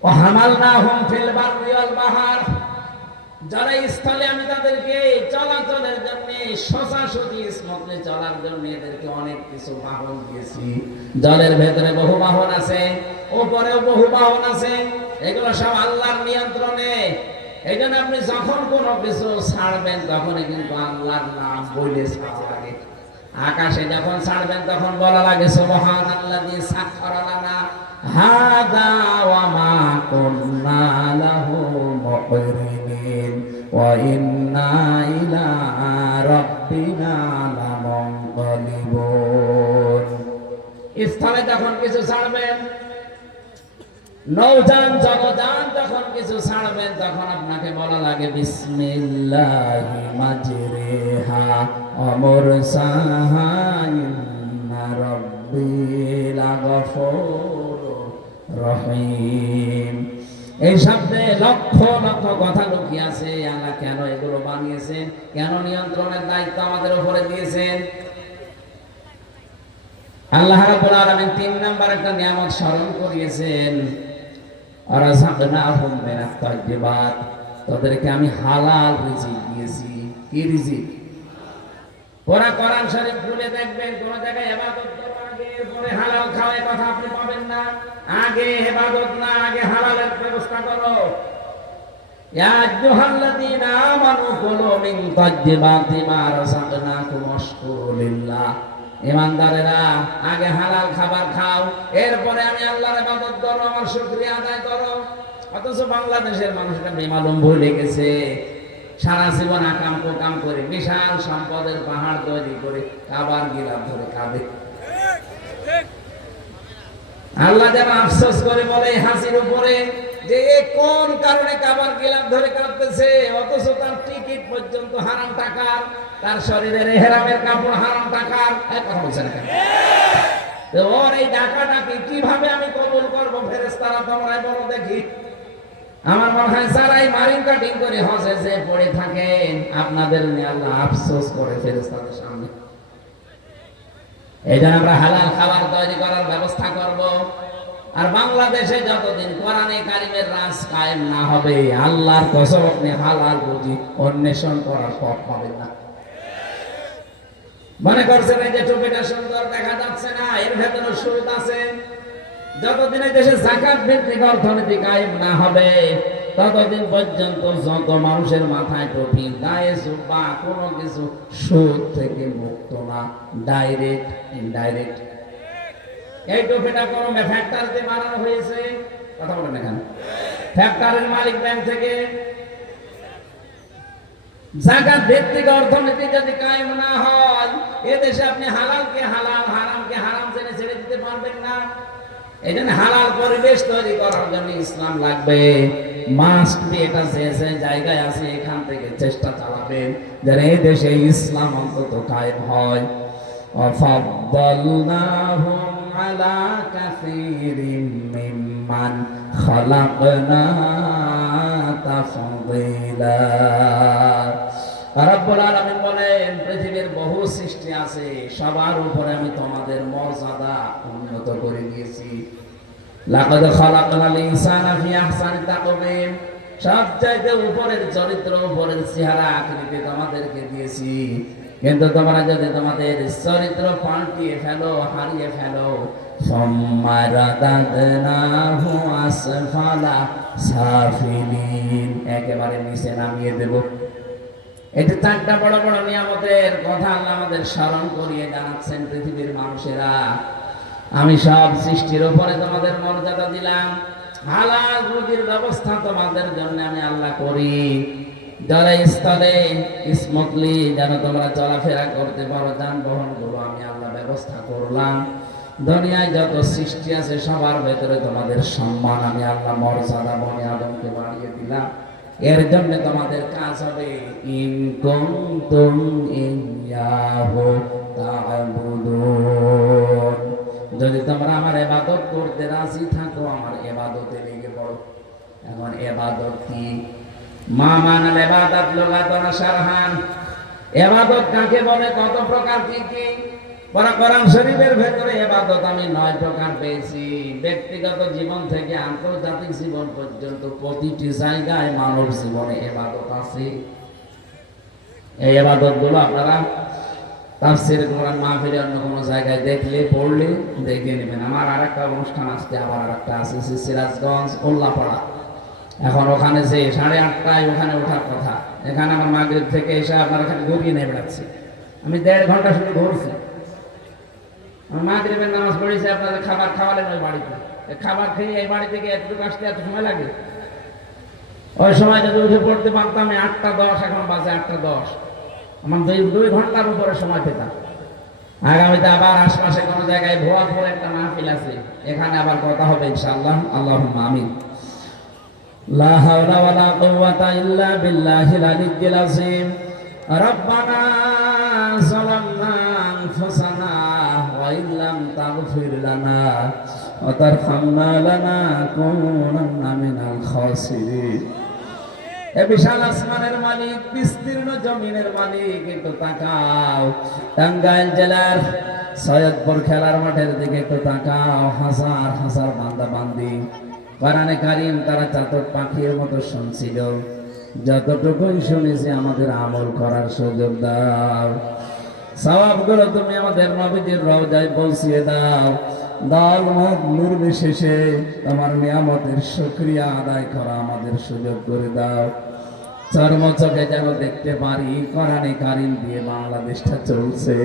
ও হামালনাহুম ফিল বাররি ওয়াল বাহর, যারা স্থলে আমি তাদেরকে চলাচলের জন্য, সোজাসুজি স্মুথলি চলার জন্য এদেরকে অনেক কিছু বাহন দিয়েছি। জলের ভেতরে বহু বাহন আছে, উপরেও বহু বাহন আছে, এগুলো সব আল্লাহর নিয়ন্ত্রণে। এই জন্য আপনি যখন কোনো কিছু ছাড়বেন তখনই কিন্তু আল্লাহর নাম বলে ছাড়া লাগে। আকাশে যখন ছাড়বেন তখন বলা লাগে সুবহানাল্লাযী সাখখারা লানা হাযা ওয়া মা কুন্না লাহু মুকরিনিন ওয়া ইন্না ইলা রাব্বিনা লামুনকালিবুন। স্থলে যখন কিছু ছাড়বেন নৌযান জলযান যখন কিছু ছাড়বেন তখন আপনাকে বলা লাগে বিসমিল্লাহি মাজরিহা ওয়া মুরসাহা ইন্না রাব্বি লাগফুরুর রহিম। এই শব্দে লক্ষ লক্ষ কথা লুকিয়ে আছে। আল্লাহ কেন এগুলো বানিয়েছেন, কেন নিয়ন্ত্রণের দায়িত্ব আমাদের উপরে দিয়েছেন? আল্লাহ রাব্বুল আলামিন ৩ নাম্বার একটা নিয়ামত স্মরণ করিয়েছেন, রাযাকনাহুম মিনাত তাইয়্যিবাত, তাদেরকে আমি হালাল রিজিক দিয়েছি। কি রিজিক? পুরা কোরআন শরীফ খুলে দেখবেন কোন জায়গায় ইবাদত করো আগে এরপরে হালাল খাওয়া কথা আপনি পাবেন না। আগে ইবাদত না, আগে হালালের ব্যবস্থা করো। ইয়া আইয়ুহাল্লাযীনা আমানু কুলু মিন তাইয়্যিবাতি মা রাযাকনাকুম ওয়াশকুরু লিল্লাহ। ইমানদারেরা আগে হালাল খাবার খাও, এরপরে আমি আল্লাহর ইবাদত করো, আমার শুকরিয়া আদায় করো। অথচ বাংলাদেশের মানুষরা বেমালুম ভুলে গেছে, সারা জীবন আকাম কোকাম করে বিশাল সম্পদের পাহাড় তৈরি করে কাবার গিলাফ ধরে কাঁদে। আল্লাহ যেন আফসোস করে বলে হাসির উপরে যে এ কোন কারণে কাবার গিলাফ ধরে কাঁদতেছে, অথচ তার টিকিট পর্যন্ত হারাম টাকার, তার শরীরের ইহরামের কাপড় হারাম টাকার। কথা বলছেন কেন? ওর এই ডাকাডাকি কিভাবে আমি কবুল করবো? ফেরেশতারা তোমরাই বলো দেখি। আমার মনে হয় যারাই মারিং কাটিং করে হজে যে পড়ে থাকেন, আপনাদের নিয়ে আল্লাহ আফসোস করে ফেরেশতাদের সামনে। এই জন্য আমরা হালাল খাবার তৈরি করার ব্যবস্থা করব। আর বাংলাদেশে যতদিন কোরআনে কারিমের রাজ কায়েম না হবে, আল্লাহর কসম আপনি হালাল রুজি অন্বেষণ করার পথ পাবেন না। মনে করছেন এই যে টুপিটা সুন্দর দেখা যাচ্ছে না, এর ভেতরে সুদ আছে। যতদিন এই দেশে যাকাত ভিত্তিক অর্থনীতি কায়েম না হবে, ততদিন পর্যন্ত যত মানুষের মাথায় টুপি, গায়ে জুব্বা, কোনো কিছু সুদ থেকে মুক্ত না, ডাইরেক্ট ইনডাইরেক্ট। এই টুপিটা কোনো ফ্যাক্টরিতে বানানো হয়েছে, কথা বলেন এখানে, ফ্যাক্টরির মালিক ব্যাংক থেকে। যাকাত ভিত্তিক অর্থনীতি যদি কায়েম না হয়, এদেশে আপনি হালালকে হালাল, হারামকে হারাম জেনে ছেড়ে দিতে পারবেন না। এই জন্য হালাল পরিবেশ তৈরি করার জন্য ইসলাম লাগবে, মাস্ট বি। এটা যে যে জায়গায় আছে এখান থেকে চেষ্টা চালাবেন যেন এই দেশে ইসলাম অন্তত কায়েম হয়। وَفَضَّلْنَاهُمْ عَلَى كَثِيرٍ مِّمَّنْ خَلَقْنَا تَفْضِيلًا। রব্বুল আলামিন বলেন, পৃথিবীর বহু সৃষ্টি আছে, সবার উপরে আমি তোমাদের মর্যাদা উন্নত করে দিয়েছি। লাকাদ খালাকনাল ইনসানা ফি আহসানি তাকওয়িম, সবচাইতে উপরের চরিত্র, উপরের চেহারা আকৃতি তোমাদেরকে দিয়েছি। কিন্তু তোমরা যদি তোমাদের চরিত্র পাল্টিয়ে ফেলো, হারিয়ে ফেলো, সুম্মা রাদাদনাহু আসফালা সাফিলিন, একেবারে নিচে নামিয়ে দেব। এটা 4টা বড় বড় নিয়ামতের কথা আল্লাহ আমাদের স্মরণ করিয়ে জানাচ্ছেন। পৃথিবীর মানুষেরা, আমি সব সৃষ্টির উপরে তোমাদের মর্যাদা দিলাম, হালাল রুজির ব্যবস্থা তোমাদের জন্য আমি আল্লাহ করি, জলে স্থলে স্মুথলি যেন তোমরা চলাফেরা করতে পারো, যানবাহন গুলো আমি আল্লাহ ব্যবস্থা করলাম। দুনিয়ায় যত সৃষ্টি আছে সবার ভেতরে তোমাদের সম্মান আমি আল্লাহ মর্যাদা বনি আদমকে বাড়িয়ে দিলাম। এর জন্য তোমাদের কাজ হবে ইন কুনতুম ইয়্যাহু তা'বুদুন, যদি তোমরা আমার ইবাদত করতে রাজি থাকো, আমার ইবাদতে লেগে পড়ো। এখন ইবাদত কি? মা মানাল ইবাদত লুগাতান শারহান, ইবাদত কাকে বলে, কত প্রকার, কি কি? কোরআন শরীফের ভেতরে ইবাদত আমি 9 প্রকার পেয়েছি। ব্যক্তিগত জীবন থেকে আন্তর্জাতিক জীবন পর্যন্ত প্রতিটি জায়গায় মানব জীবনে ইবাদত আছে। এই ইবাদতগুলো আপনারা তাফসীর কোরআন মাহফিলে অন্য কোনো জায়গায় দেখলে, পড়লে দেখে নেবেন। আমার আরেকটা অনুষ্ঠান আসছে, আবার আরেকটা আছে সিরাজগঞ্জ উল্লাপাড়া। এখন ওখানে যে 8:30টায় ওখানে ওঠার কথা, এখানে আমার মাগরিব থেকে এসে আপনার এখানে ঘুরিয়ে নিয়ে বেড়াচ্ছি। আমি 1.5 ঘন্টা শুধু ঘুরছি। আমার মাগরিবের নামাজ পড়েছি, আপনাদের খাবার খাওয়ালেন ওই বাড়িতে। খাবার খেয়ে এই বাড়ি থেকে এতটুকু আসতে এত সময় লাগে? ওই সময় যদি উঠে পড়তে পারতাম 8:10, এখন বাজে 8:10, আমার 2 ঘন্টার উপরে সময় পেতাম। আগামীতে আবার আশপাশে কোনো জায়গায় ভুয়াপুর একটা মাহফিল আছে, এখানে আবার কথা হবে ইনশাআল্লাহ। আল্লাহুম্মা আমিন। লা হাওলা ওয়ালা কুওয়াতা ইল্লা বিল্লাহিল আলিয়্যিল আযীম। রব্বানা যালামনা আনফুসানা ওয়া ইল্লাম তাগফির লানা ওয়া তারহামনা লানাকুনান্না মিনাল খাসিরিন। এ বিশাল আসমানের মালিক, বিস্তীর্ণ জমিনের মালিক, একটু তাকাও। টাঙ্গাইল জেলার সৈয়দপুর খেলার মাঠের দিকে একটু তাকাও। হাজার হাজার বান্দা বান্দি কোরআনে কারীম তারা চাতক পাখির মতো শুনছিল। যতটুকুই শুনেছি আমাদের আমল করার সুযোগ দাও। সওয়াবগুলো তুমি আমাদের নবীজির রওজায় পৌঁছিয়ে দাও। দল মত নির্বিশেষে তোমার নিয়ামতের শুকরিয়া আদায় করা আমাদের সুযোগ করে দাও। চর্মচোখে যেন দেখতে পারি কোরআনে কারীম দিয়ে বাংলাদেশটা চলছে।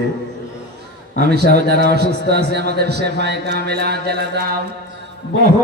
আমি সহ যারা অসুস্থ আছে আমাদের শেফায়ে কামিলা জেলা দাও। বহু